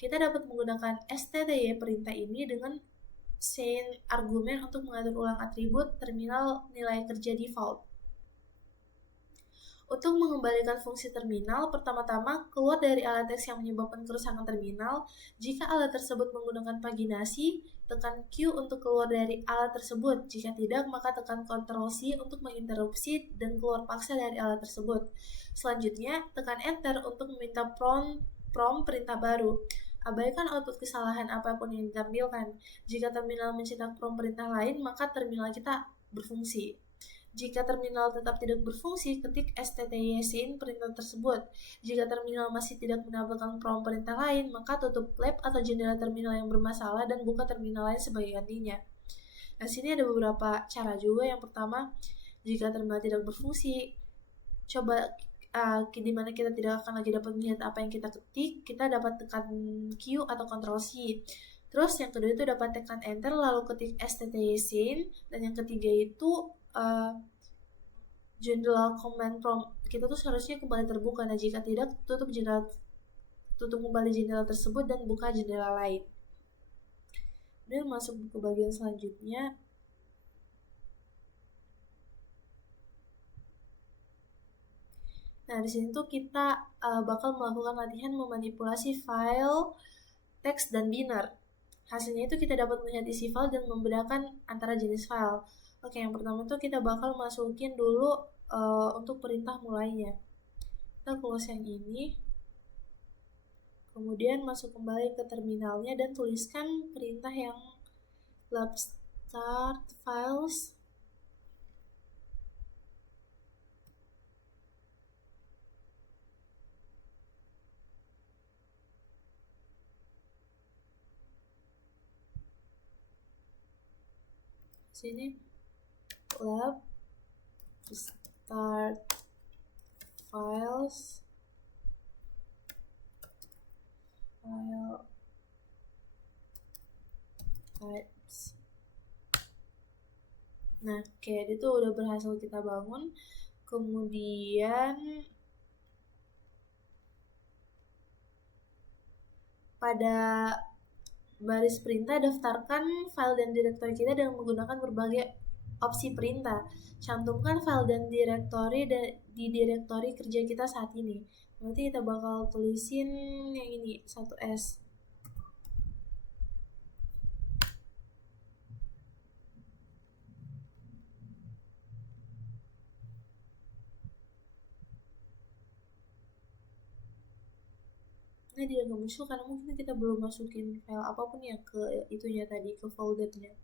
Kita dapat menggunakan stdy perintah ini dengan chain argumen untuk mengatur ulang atribut terminal nilai kerja default. Untuk mengembalikan fungsi terminal, pertama-tama keluar dari alat teks yang menyebabkan kerusakan terminal. Jika alat tersebut menggunakan paginasi, tekan Q untuk keluar dari alat tersebut. Jika tidak, maka tekan Ctrl+C untuk menginterupsi dan keluar paksa dari alat tersebut. Selanjutnya, tekan Enter untuk meminta prompt perintah baru. Abaikan output kesalahan apapun yang ditampilkan. Jika terminal mencetak prompt perintah lain, maka terminal kita berfungsi. Jika terminal tetap tidak berfungsi, ketik stdy-cin perintah tersebut. Jika terminal masih tidak menampilkan prompt perintah lain, maka tutup lab atau jendela terminal yang bermasalah dan buka terminal lain sebagai gantinya. Nah, sini ada beberapa cara juga. Yang pertama, jika terminal tidak berfungsi, coba di mana kita tidak akan lagi dapat melihat apa yang kita ketik, kita dapat tekan Q atau Ctrl+C. Terus yang kedua itu dapat tekan Enter lalu ketik stdy-cin, dan yang ketiga itu jendela command prompt kita tuh seharusnya kembali terbuka. Nah, jika tidak, tutup kembali jendela tersebut dan buka jendela lain. Dan masuk ke bagian selanjutnya. Nah, di sini tuh kita bakal melakukan latihan memanipulasi file, teks, dan binary. Hasilnya itu kita dapat melihat isi file dan membedakan antara jenis file. Oke, yang pertama tuh kita bakal masukin dulu untuk perintah mulainya. Kita close yang ini. Kemudian masuk kembali ke terminalnya dan tuliskan perintah yang lab start files. Sini lab start files file types. Nah, kayak itu udah berhasil kita bangun. Kemudian pada baris perintah, daftarkan file dan direktori kita dengan menggunakan berbagai opsi perintah. Cantumkan file dan direktori di direktori kerja kita saat ini. Berarti kita bakal tulisin yang ini, 1S. Nah, dia nggak muncul karena mungkin kita belum masukin file apapun ya ke itunya tadi, ke foldernya.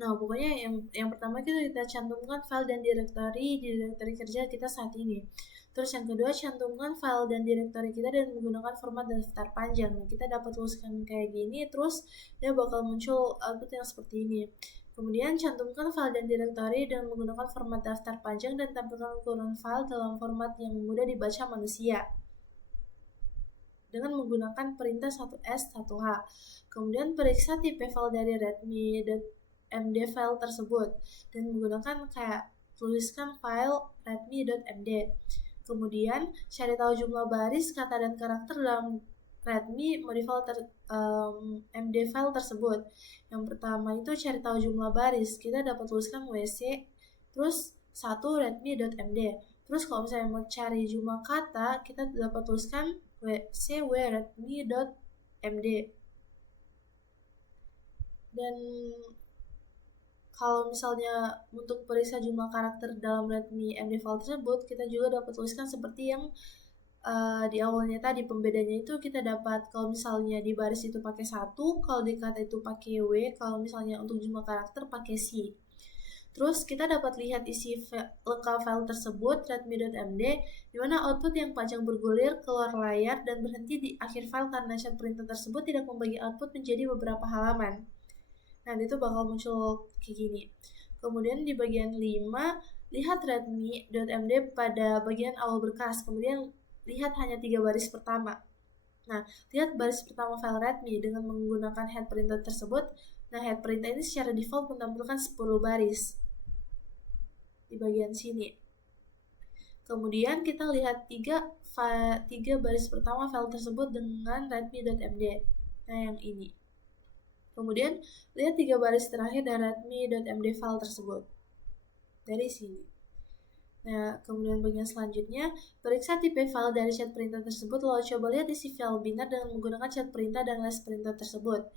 Nah, pokoknya yang pertama kita cantumkan file dan direktori di direktori kerja kita saat ini. Terus yang kedua, cantumkan file dan direktori kita dan menggunakan format daftar panjang. Nah, kita dapat tuliskan kayak gini, terus dia bakal muncul output yang seperti ini. Kemudian cantumkan file dan direktori dengan menggunakan format daftar panjang dan tampilkan ukuran file dalam format yang mudah dibaca manusia dengan menggunakan perintah 1S 1H. Kemudian periksa tipe file dari readme.md file tersebut dan menggunakan kayak tuliskan file readme.md. Kemudian cari tahu jumlah baris, kata, dan karakter dalam readme MD file tersebut. Yang pertama itu cari tahu jumlah baris, kita dapat tuliskan wc terus 1 readme.md. Terus kalau misalnya mau cari jumlah kata, kita dapat tuliskan cw readme.md. Dan kalau misalnya untuk periksa jumlah karakter dalam readme MD file tersebut, kita juga dapat tuliskan seperti yang di awalnya tadi. Pembedanya itu kita dapat kalau misalnya di baris itu pakai 1, kalau di kata itu pakai W, kalau misalnya untuk jumlah karakter pakai C. Terus kita dapat lihat isi lengkap file tersebut readme.md, di mana output yang panjang bergulir keluar layar dan berhenti di akhir file karena chat printer tersebut tidak membagi output menjadi beberapa halaman. Nah, itu bakal muncul kayak gini. Kemudian di bagian 5, lihat readme.md pada bagian awal berkas. Kemudian lihat hanya 3 baris pertama. Nah, lihat baris pertama file readme dengan menggunakan head printer tersebut. Nah, head printer ini secara default menampilkan 10 baris di bagian sini. Kemudian kita lihat 3 baris pertama file tersebut dengan readme.md. Nah, yang ini. Kemudian lihat 3 baris terakhir dari readme.md file tersebut dari sini. Nah, kemudian bagian selanjutnya, periksa tipe file dari chat printer tersebut, lalu coba lihat isi file binar dengan menggunakan chat printer dan les printer tersebut.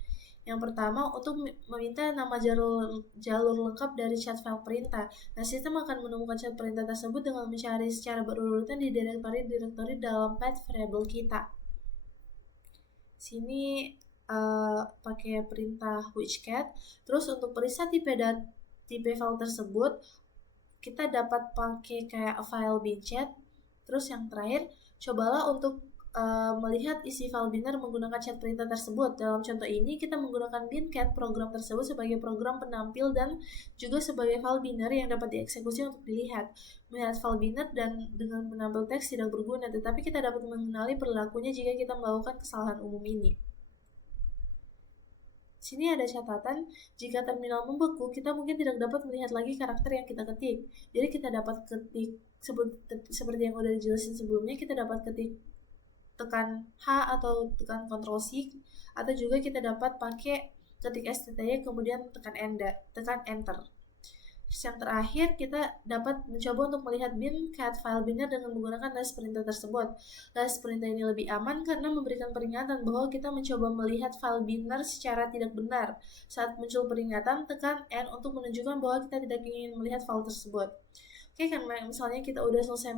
Yang pertama, untuk meminta nama jalur lengkap dari chat file perintah. Nah, sistem akan menemukan chat perintah tersebut dengan mencari secara berurutan di direktori dalam path variable kita. Sini pakai perintah whichcat. Terus untuk periksa tipe file tersebut, kita dapat pakai kayak file binchat. Terus yang terakhir, cobalah untuk melihat isi file binar menggunakan chat printer tersebut. Dalam contoh ini, kita menggunakan bincat program tersebut sebagai program penampil dan juga sebagai file binar yang dapat dieksekusi untuk dilihat. Melihat file binar dan dengan penampil teks tidak berguna, tetapi kita dapat mengenali perilakunya jika kita melakukan kesalahan umum ini. Sini ada catatan, jika terminal membeku, kita mungkin tidak dapat melihat lagi karakter yang kita ketik. Jadi kita dapat ketik, seperti yang udah dijelasin sebelumnya, kita dapat tekan H atau tekan Ctrl C, atau juga kita dapat pakai ketik STTY kemudian tekan Enter. Terus yang terakhir, kita dapat mencoba untuk melihat bincat file binar dengan menggunakan les printer tersebut. Les printer ini lebih aman karena memberikan peringatan bahwa kita mencoba melihat file binar secara tidak benar. Saat muncul peringatan, tekan N untuk menunjukkan bahwa kita tidak ingin melihat file tersebut. Oke, karena misalnya kita udah selesai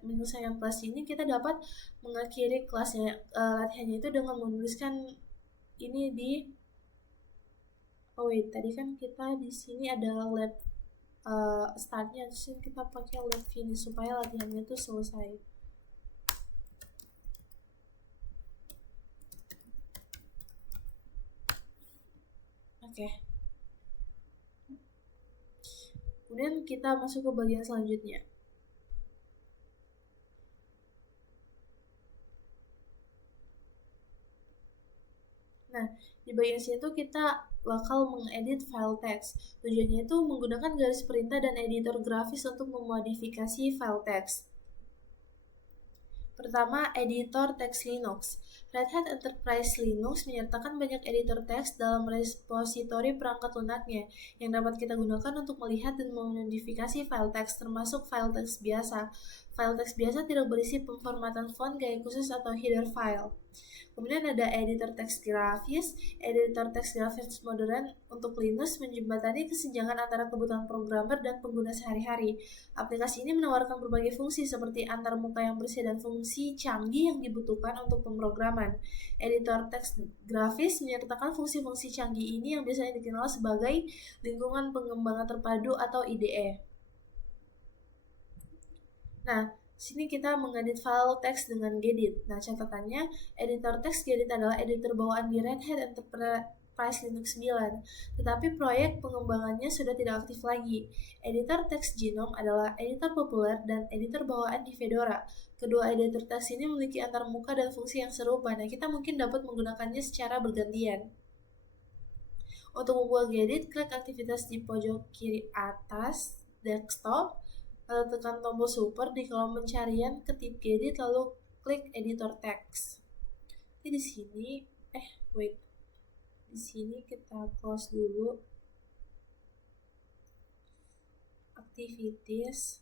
menyelesaikan kelas ini, kita dapat mengakhiri kelasnya latihannya itu dengan menuliskan ini di tadi kan kita di sini ada lab startnya, terus kita pakai lab finish supaya latihannya itu selesai. Oke. Kemudian kita masuk ke bagian selanjutnya. Nah, di bagian sini tuh kita bakal mengedit file text. Tujuannya itu menggunakan garis perintah dan editor grafis untuk memodifikasi file text. Pertama, editor text Linux. Red Hat Enterprise Linux menyertakan banyak editor teks dalam repositori perangkat lunaknya yang dapat kita gunakan untuk melihat dan memodifikasi file teks, termasuk file teks biasa. File teks biasa tidak berisi pemformatan font, gaya khusus, atau header file. Kemudian ada editor teks grafis. Editor teks grafis modern untuk Linux menjembatani kesenjangan antara kebutuhan programmer dan pengguna sehari-hari. Aplikasi ini menawarkan berbagai fungsi seperti antarmuka yang bersih dan fungsi canggih yang dibutuhkan untuk pemrograman. Editor teks grafis menyertakan fungsi-fungsi canggih ini yang biasanya dikenal sebagai lingkungan pengembangan terpadu atau IDE. Nah, sini kita mengedit file teks dengan Gedit. Nah, catatannya, editor teks Gedit adalah editor bawaan di Red Hat Enterprise Linux 9, tetapi proyek pengembangannya sudah tidak aktif lagi. Editor teks Genome adalah editor populer dan editor bawaan di Fedora. Kedua editor teks ini memiliki antarmuka dan fungsi yang serupa. Nah, kita mungkin dapat menggunakannya secara bergantian. Untuk membuat Gedit, klik aktivitas di pojok kiri atas desktop, lalu tekan tombol super di kolom pencarian, ketik Gedit, lalu klik editor text. di sini di sini kita close dulu activities.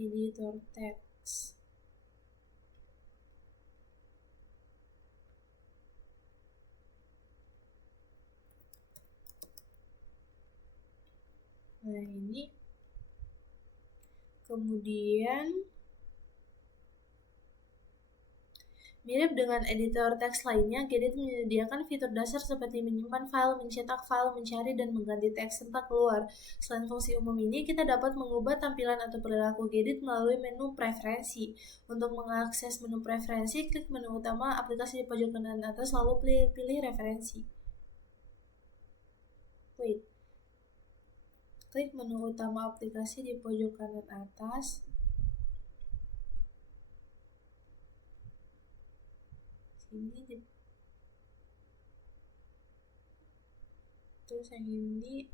Editor text. Nah, ini kemudian mirip dengan editor teks lainnya, Gedit menyediakan fitur dasar seperti menyimpan file, mencetak file, mencari, dan mengganti teks serta keluar. Selain fungsi umum ini, kita dapat mengubah tampilan atau perilaku Gedit melalui menu preferensi. Untuk mengakses menu preferensi, klik menu utama aplikasi di pojok kanan atas, lalu pilih referensi. Klik menu utama aplikasi di pojok kanan atas. Terus yang ini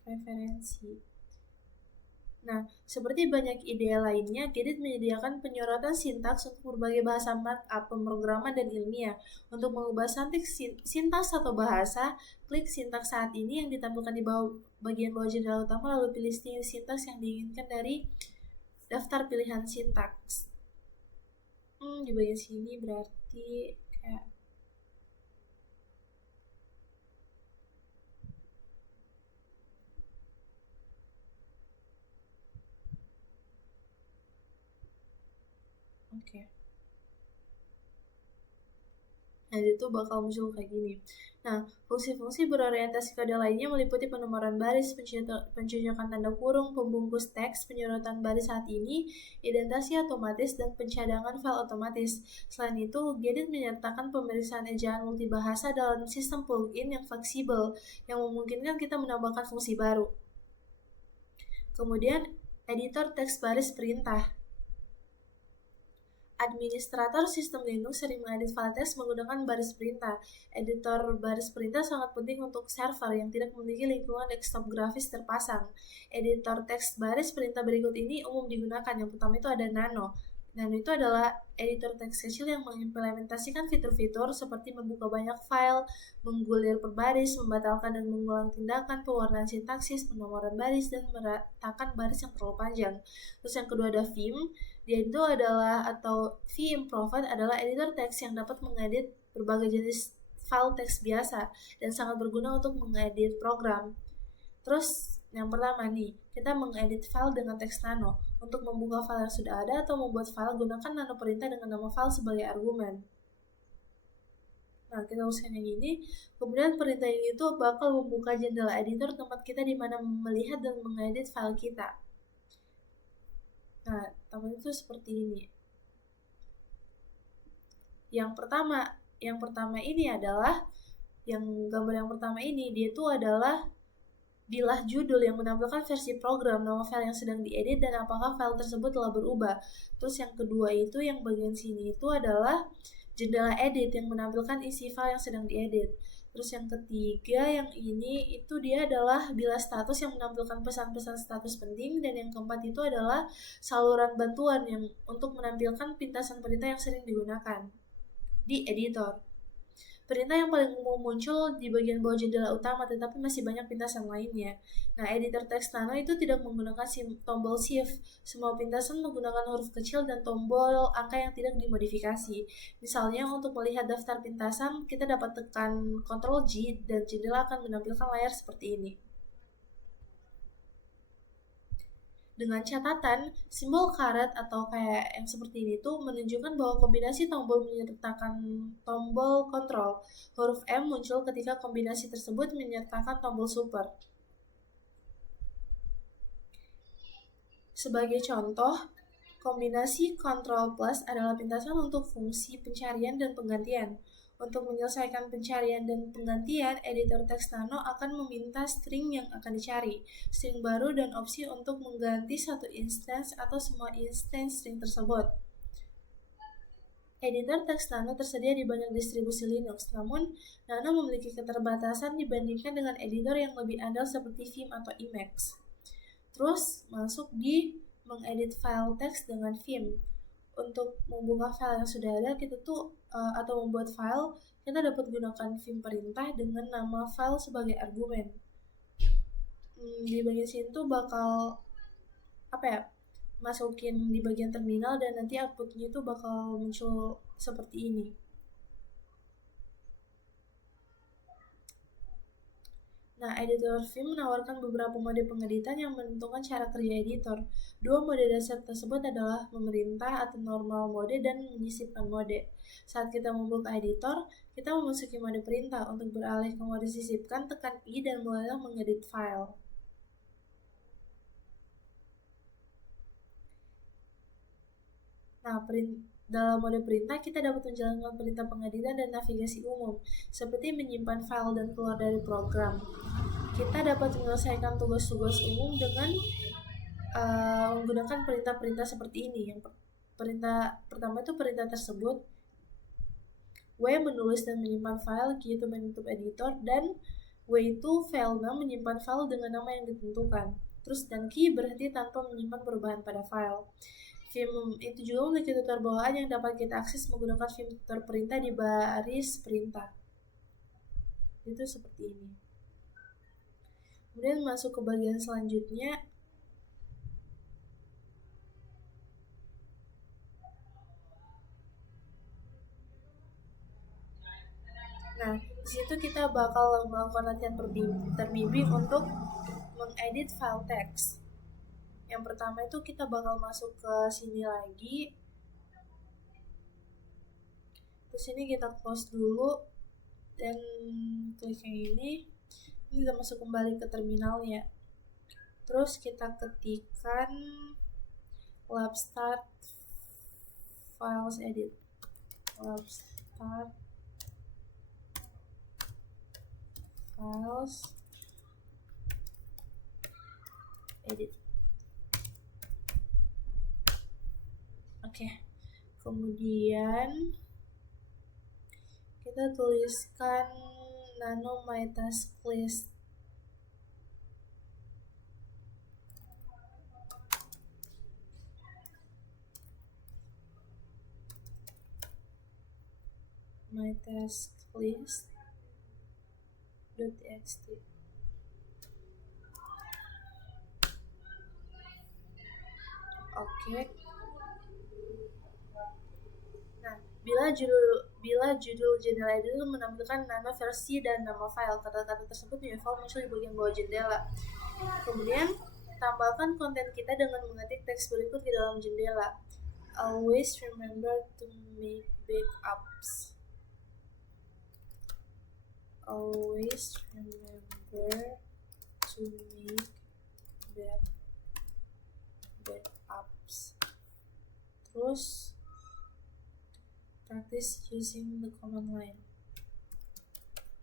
preferensi. Nah, seperti banyak ide lainnya, Gedit menyediakan penyorotan sintaks untuk berbagai bahasa markup, pemrograman, dan ilmiah. Untuk mengubah sintaks atau bahasa, klik sintaks saat ini yang ditampilkan di bagian bawah jendela utama, lalu pilih sintaks yang diinginkan dari daftar pilihan sintaks. Di bagian sini berarti kayak oke. Nah, itu bakal muncul kayak gini. Nah, fungsi-fungsi berorientasi kode lainnya meliputi penomoran baris, pencocokan tanda kurung, pembungkus teks, penyorotan baris saat ini, indentasi otomatis, dan pencadangan file otomatis. Selain itu, Gedit menyertakan pemeriksaan ejaan multibahasa dalam sistem plugin yang fleksibel, yang memungkinkan kita menambahkan fungsi baru. Kemudian, editor teks baris perintah. Administrator sistem Linux sering mengedit file teks menggunakan baris perintah. Editor baris perintah sangat penting untuk server yang tidak memiliki lingkungan desktop grafis terpasang. Editor teks baris perintah berikut ini umum digunakan. Yang pertama itu ada Nano. Nano itu adalah editor teks kecil yang mengimplementasikan fitur-fitur seperti membuka banyak file, menggulir per baris, membatalkan dan mengulang tindakan, pewarnaan sintaksis, penomoran baris, dan meratakan baris yang terlalu panjang. Terus yang kedua ada Vim. Dia itu adalah, atau vImproved adalah editor teks yang dapat mengedit berbagai jenis file teks biasa dan sangat berguna untuk mengedit program. Terus yang pertama nih, kita mengedit file dengan teks nano. Untuk membuka file yang sudah ada atau membuat file, gunakan nano perintah dengan nama file sebagai argumen. Nah, kita usahain yang ini. Kemudian perintah ini itu bakal membuka jendela editor tempat kita di mana melihat dan mengedit file kita. Nah, tampilan itu seperti ini. Yang pertama ini adalah gambar yang pertama ini, dia itu adalah bilah judul yang menampilkan versi program, nama file yang sedang diedit, dan apakah file tersebut telah berubah. Terus yang kedua itu, yang bagian sini itu adalah jendela edit yang menampilkan isi file yang sedang diedit. Terus yang ketiga, yang ini itu dia adalah bilah status yang menampilkan pesan-pesan status penting, dan yang keempat itu adalah saluran bantuan yang untuk menampilkan pintasan perintah yang sering digunakan di editor. Perintah yang paling umum muncul di bagian bawah jendela utama, tetapi masih banyak pintasan lainnya. Nah, editor teks nano itu tidak menggunakan tombol shift. Semua pintasan menggunakan huruf kecil dan tombol angka yang tidak dimodifikasi. Misalnya, untuk melihat daftar pintasan, kita dapat tekan Ctrl G dan jendela akan menampilkan layar seperti ini. Dengan catatan, simbol karet atau kayak yang seperti ini tuh menunjukkan bahwa kombinasi tombol menyertakan tombol kontrol. Huruf M muncul ketika kombinasi tersebut menyertakan tombol super. Sebagai contoh, Kombinasi Ctrl Plus adalah pintasan untuk fungsi pencarian dan penggantian. Untuk menyelesaikan pencarian dan penggantian, editor teks Nano akan meminta string yang akan dicari, string baru, dan opsi untuk mengganti satu instance atau semua instance string tersebut. Editor teks Nano tersedia di banyak distribusi Linux, namun Nano memiliki keterbatasan dibandingkan dengan editor yang lebih andal seperti Vim atau Emacs. Terus masuk di mengedit file teks dengan Vim. Untuk membuka file yang sudah ada, kita atau membuat file, kita dapat gunakan Vim perintah dengan nama file sebagai argumen. Di bagian sini tuh bakal masukin di bagian terminal, dan nanti outputnya itu bakal muncul seperti ini. Nah, editor Vim menawarkan beberapa mode pengeditan yang menentukan cara kerja editor. Dua mode dasar tersebut adalah memerintah atau normal mode dan menyisipkan mode. Saat kita membuka editor, kita memasuki mode perintah. Untuk beralih ke mode sisipkan, tekan I dan mulailah mengedit file. Nah, dalam mode perintah, kita dapat menjalankan perintah pengeditan dan navigasi umum, seperti menyimpan file dan keluar dari program. Kita dapat menyelesaikan tugas-tugas umum dengan menggunakan perintah-perintah seperti ini. Yang perintah pertama itu perintah tersebut, W menulis dan menyimpan file, Q itu menutup editor, dan W itu filenya menyimpan file dengan nama yang ditentukan. Terus dan Q berhenti tanpa menyimpan perubahan pada file. Vim itu juga memiliki tutor bawaan yang dapat kita akses menggunakan Vim tutor perintah di baris perintah. Itu seperti ini. Kemudian masuk ke bagian selanjutnya. Nah, di situ kita bakal melakukan latihan terbimbing untuk mengedit file text. Yang pertama itu kita bakal masuk ke sini lagi. Terus ini kita close dulu dan klik yang ini. Ini kita masuk kembali ke terminalnya. Terus kita ketikkan lab start files edit. Lab start files edit. Oke. Kemudian kita tuliskan nano my task list. My task list .txt. Oke. Nah, bila judul jendela itu menampilkan nama versi dan nama file, kata-kata tersebut default muncul di bagian bawah jendela. Kemudian tambahkan konten kita dengan mengetik teks berikut di dalam jendela. Always remember to make backups. Always remember to make backups. Terus practice using the command line.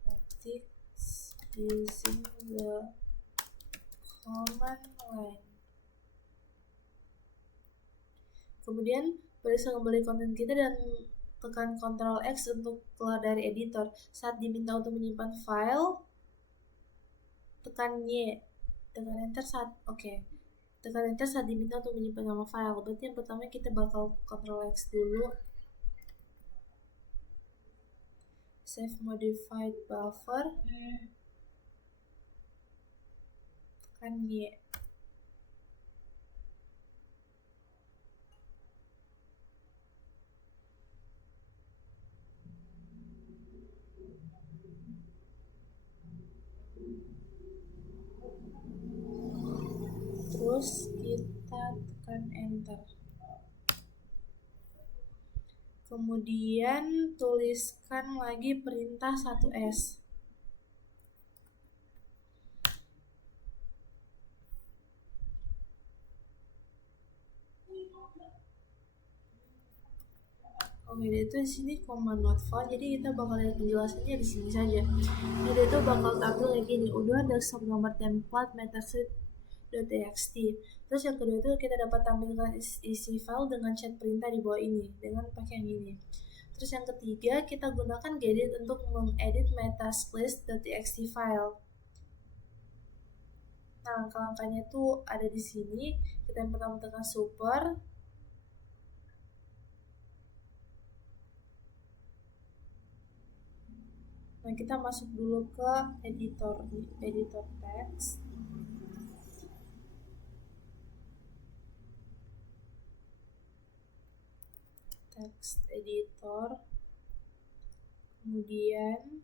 Practice using the command line. Kemudian periksa kembali konten kita dan tekan Ctrl X untuk keluar dari editor. Saat diminta untuk menyimpan file, tekan Y. Tekan enter saat tekan enter saat diminta untuk menyimpan nama file. Berarti yang pertama kita bakal Ctrl X dulu. Save modified buffer. Tekan Y. Terus kita tekan enter. Kemudian tuliskan lagi perintah 1S. Oke, itu di sini command not found, jadi kita bakal lihat penjelasannya di sini saja. Jadi itu bakal tampil kayak gini, udah ada subnomor template metaset.txt. Terus yang kedua itu kita dapat tampilkan isi file dengan chat perintah di bawah ini dengan pakai yang ini. Terus yang ketiga kita gunakan gedit untuk mengedit metaset.txt file. Nah, langkah-langkahnya itu ada di sini. Kita yang pertama tekan super. Nah, kita masuk dulu ke editor text. Text editor. Kemudian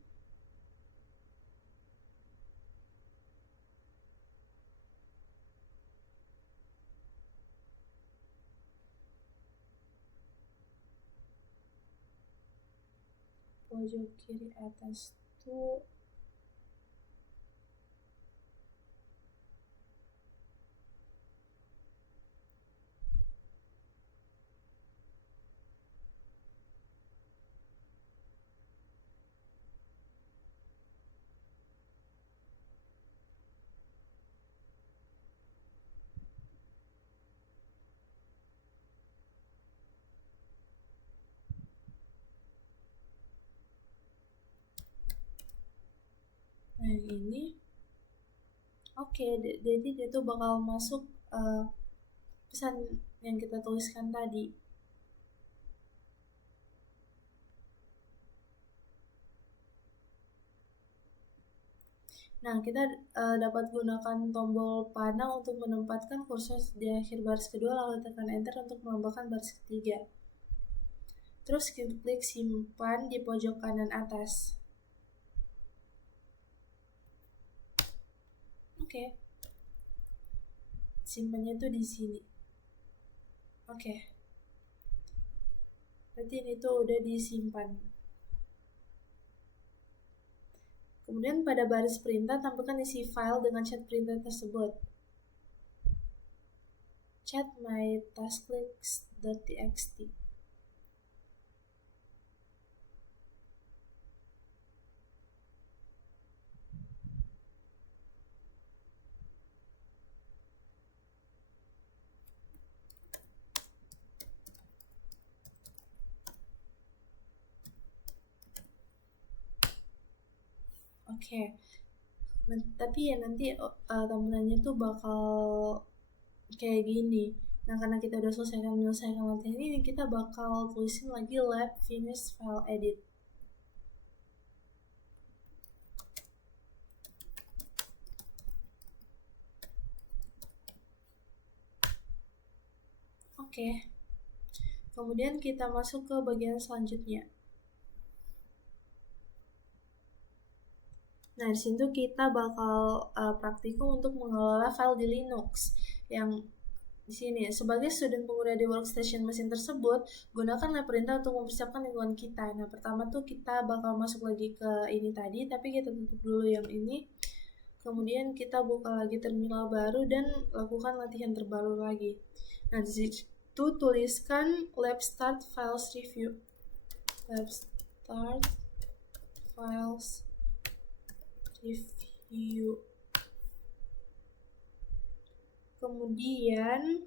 pojok kiri atas tuh nah yang ini oke, jadi dia tuh bakal masuk pesan yang kita tuliskan tadi. Nah, kita dapat gunakan tombol panah untuk menempatkan kursor di akhir baris kedua, lalu tekan enter untuk menambahkan baris ketiga. Terus kita klik simpan di pojok kanan atas. Oke. Simpannya tuh di sini. Oke. Berarti ini tuh udah disimpan. Kemudian pada baris perintah tampilkan isi file dengan chat perintah tersebut. Chat mytaskclicks.txt. Oke. Nah, tapi ya nanti tampilannya tuh bakal kayak gini. Nah, karena kita udah menyelesaikan latihan ini, kita bakal tulisin lagi lab finish file edit. Oke. Kemudian kita masuk ke bagian selanjutnya. Nah, di situ kita bakal praktikum untuk mengelola file di Linux. Yang di sini, sebagai student pengguna di workstation mesin tersebut, gunakanlah perintah untuk mempersiapkan lingkungan kita. Nah, pertama tuh kita bakal masuk lagi ke ini tadi, tapi kita tutup dulu yang ini. Kemudian kita buka lagi terminal baru dan lakukan latihan terbaru lagi. Nah, di situ tuliskan lab start files review. Lab start files review. Kemudian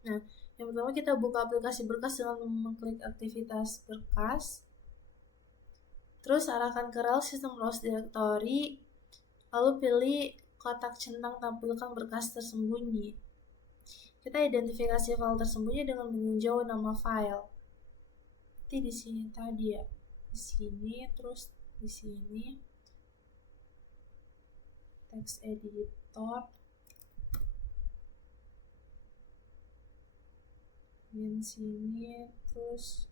nah, yang pertama kita buka aplikasi berkas dengan mengklik aktivitas berkas. Terus arahkan ke rel sistem browse directory, lalu pilih kotak centang tampilkan berkas tersembunyi. Kita identifikasi file tersembunyi dengan meninjau nama file. Nanti di sini tadi ya, di sini, terus di sini text editor, di sini, terus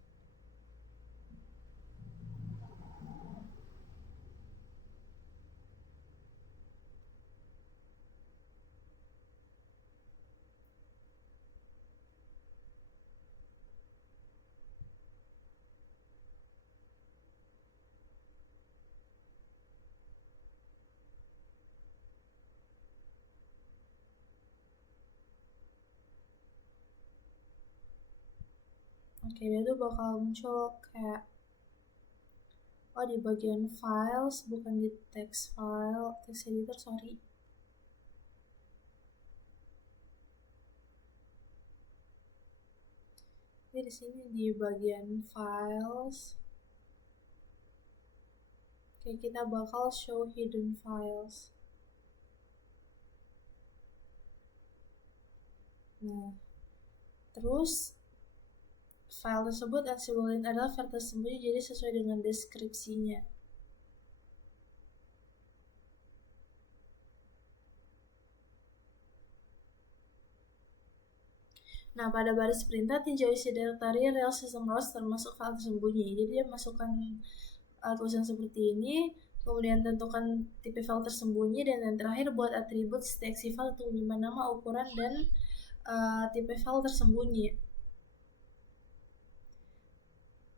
Oke, dia tuh bakal muncul kayak di bagian files, bukan di text file, text editor, sorry. Jadi di sini di bagian files, kita bakal show hidden files. Nah, terus file tersebut Ansible adalah file tersembunyi, jadi sesuai dengan deskripsinya. Nah, pada baris perintah tinjau isi directory real system rows termasuk file tersembunyi. Jadi dia masukkan tulisan seperti ini, kemudian tentukan tipe file tersembunyi, dan yang terakhir buat atribut txt file untuk menyimpan nama, ukuran, dan tipe file tersembunyi.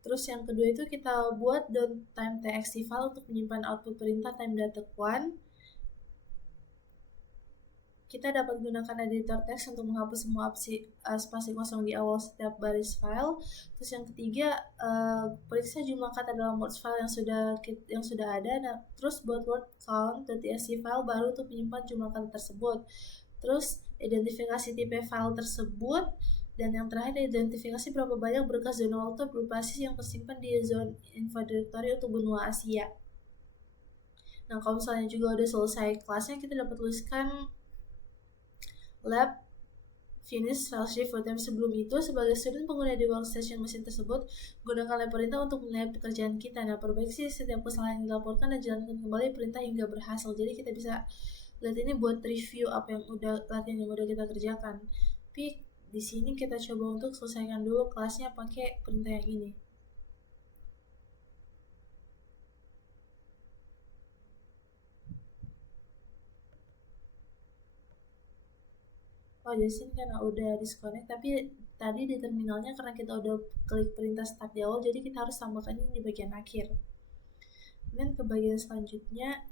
Terus yang kedua itu kita buat .time txt file untuk menyimpan output perintah time data one. Kita dapat gunakan editor teks untuk menghapus semua spasi kosong di awal setiap baris file. Terus yang ketiga, periksa jumlah kata dalam words file yang sudah ada. Nah, terus buat word count.txt file baru untuk menyimpan jumlah kata tersebut. Terus identifikasi tipe file tersebut. Dan yang terakhir, identifikasi berapa banyak berkas zona waktu berbasis yang tersimpan di zone info directory untuk benua Asia. Nah, kalau misalnya juga udah selesai kelasnya, kita dapat tuliskan lab finish /shift footer. Sebelum itu, sebagai student pengguna di workstation mesin tersebut, gunakan lab perintah untuk menilai pekerjaan kita. Nah, perbaiki setiap kesalahan yang dilaporkan dan jalankan kembali perintah hingga berhasil. Jadi kita bisa lihat ini buat review apa yang latihan yang udah kita kerjakan. Tapi di sini kita coba untuk selesaikan dulu kelasnya pakai perintah yang ini. Jasin karena udah disconnect, tapi tadi di terminalnya karena kita udah klik perintah start di awal, jadi kita harus tambahkan ini di bagian akhir. Kemudian ke bagian selanjutnya,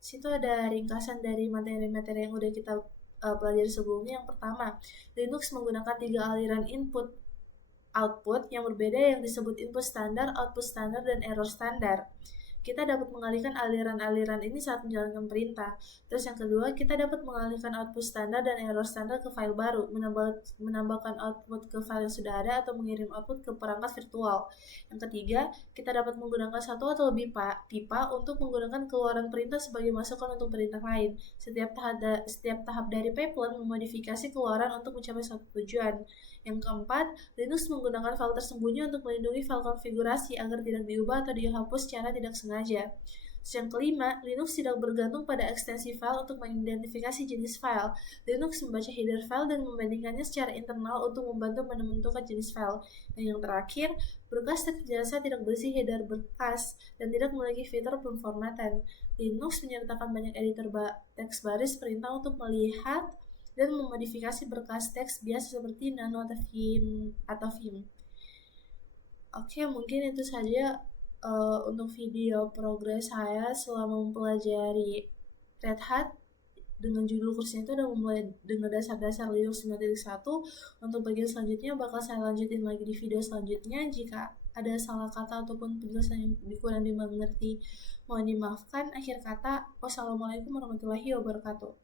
situ ada ringkasan dari materi-materi yang udah kita pelajari sebelumnya. Yang pertama, Linux menggunakan 3 aliran input output yang berbeda yang disebut input standar, output standar, dan error standar. Kita dapat mengalihkan aliran-aliran ini saat menjalankan perintah. Terus yang kedua, kita dapat mengalihkan output standar dan error standar ke file baru, menambahkan output ke file yang sudah ada, atau mengirim output ke perangkat virtual. Yang ketiga, kita dapat menggunakan satu atau lebih pipa untuk menggunakan keluaran perintah sebagai masukan untuk perintah lain. Setiap tahap dari pipeline memodifikasi keluaran untuk mencapai suatu tujuan. Yang keempat, Linux menggunakan file tersembunyi untuk melindungi file konfigurasi agar tidak diubah atau dihapus secara tidak sengaja. Yang kelima, Linux tidak bergantung pada ekstensi file untuk mengidentifikasi jenis file. Linux membaca header file dan membandingkannya secara internal untuk membantu menentukan jenis file. Dan yang terakhir, berkas teks biasa tidak berisi header berkas dan tidak memiliki fitur pemformatan. Linux menyertakan banyak editor teks baris perintah untuk melihat dan memodifikasi berkas teks biasa seperti Nano atau Vim. Oke, mungkin itu saja untuk video progres saya selama mempelajari Red Hat. Dengan judul kursnya itu udah mulai dengan dasar-dasar Linux 9.1. Untuk bagian selanjutnya bakal saya lanjutin lagi di video selanjutnya. Jika ada salah kata ataupun penjelasan yang kurang dimengerti, mohon dimaafkan. Akhir kata, wassalamualaikum warahmatullahi wabarakatuh.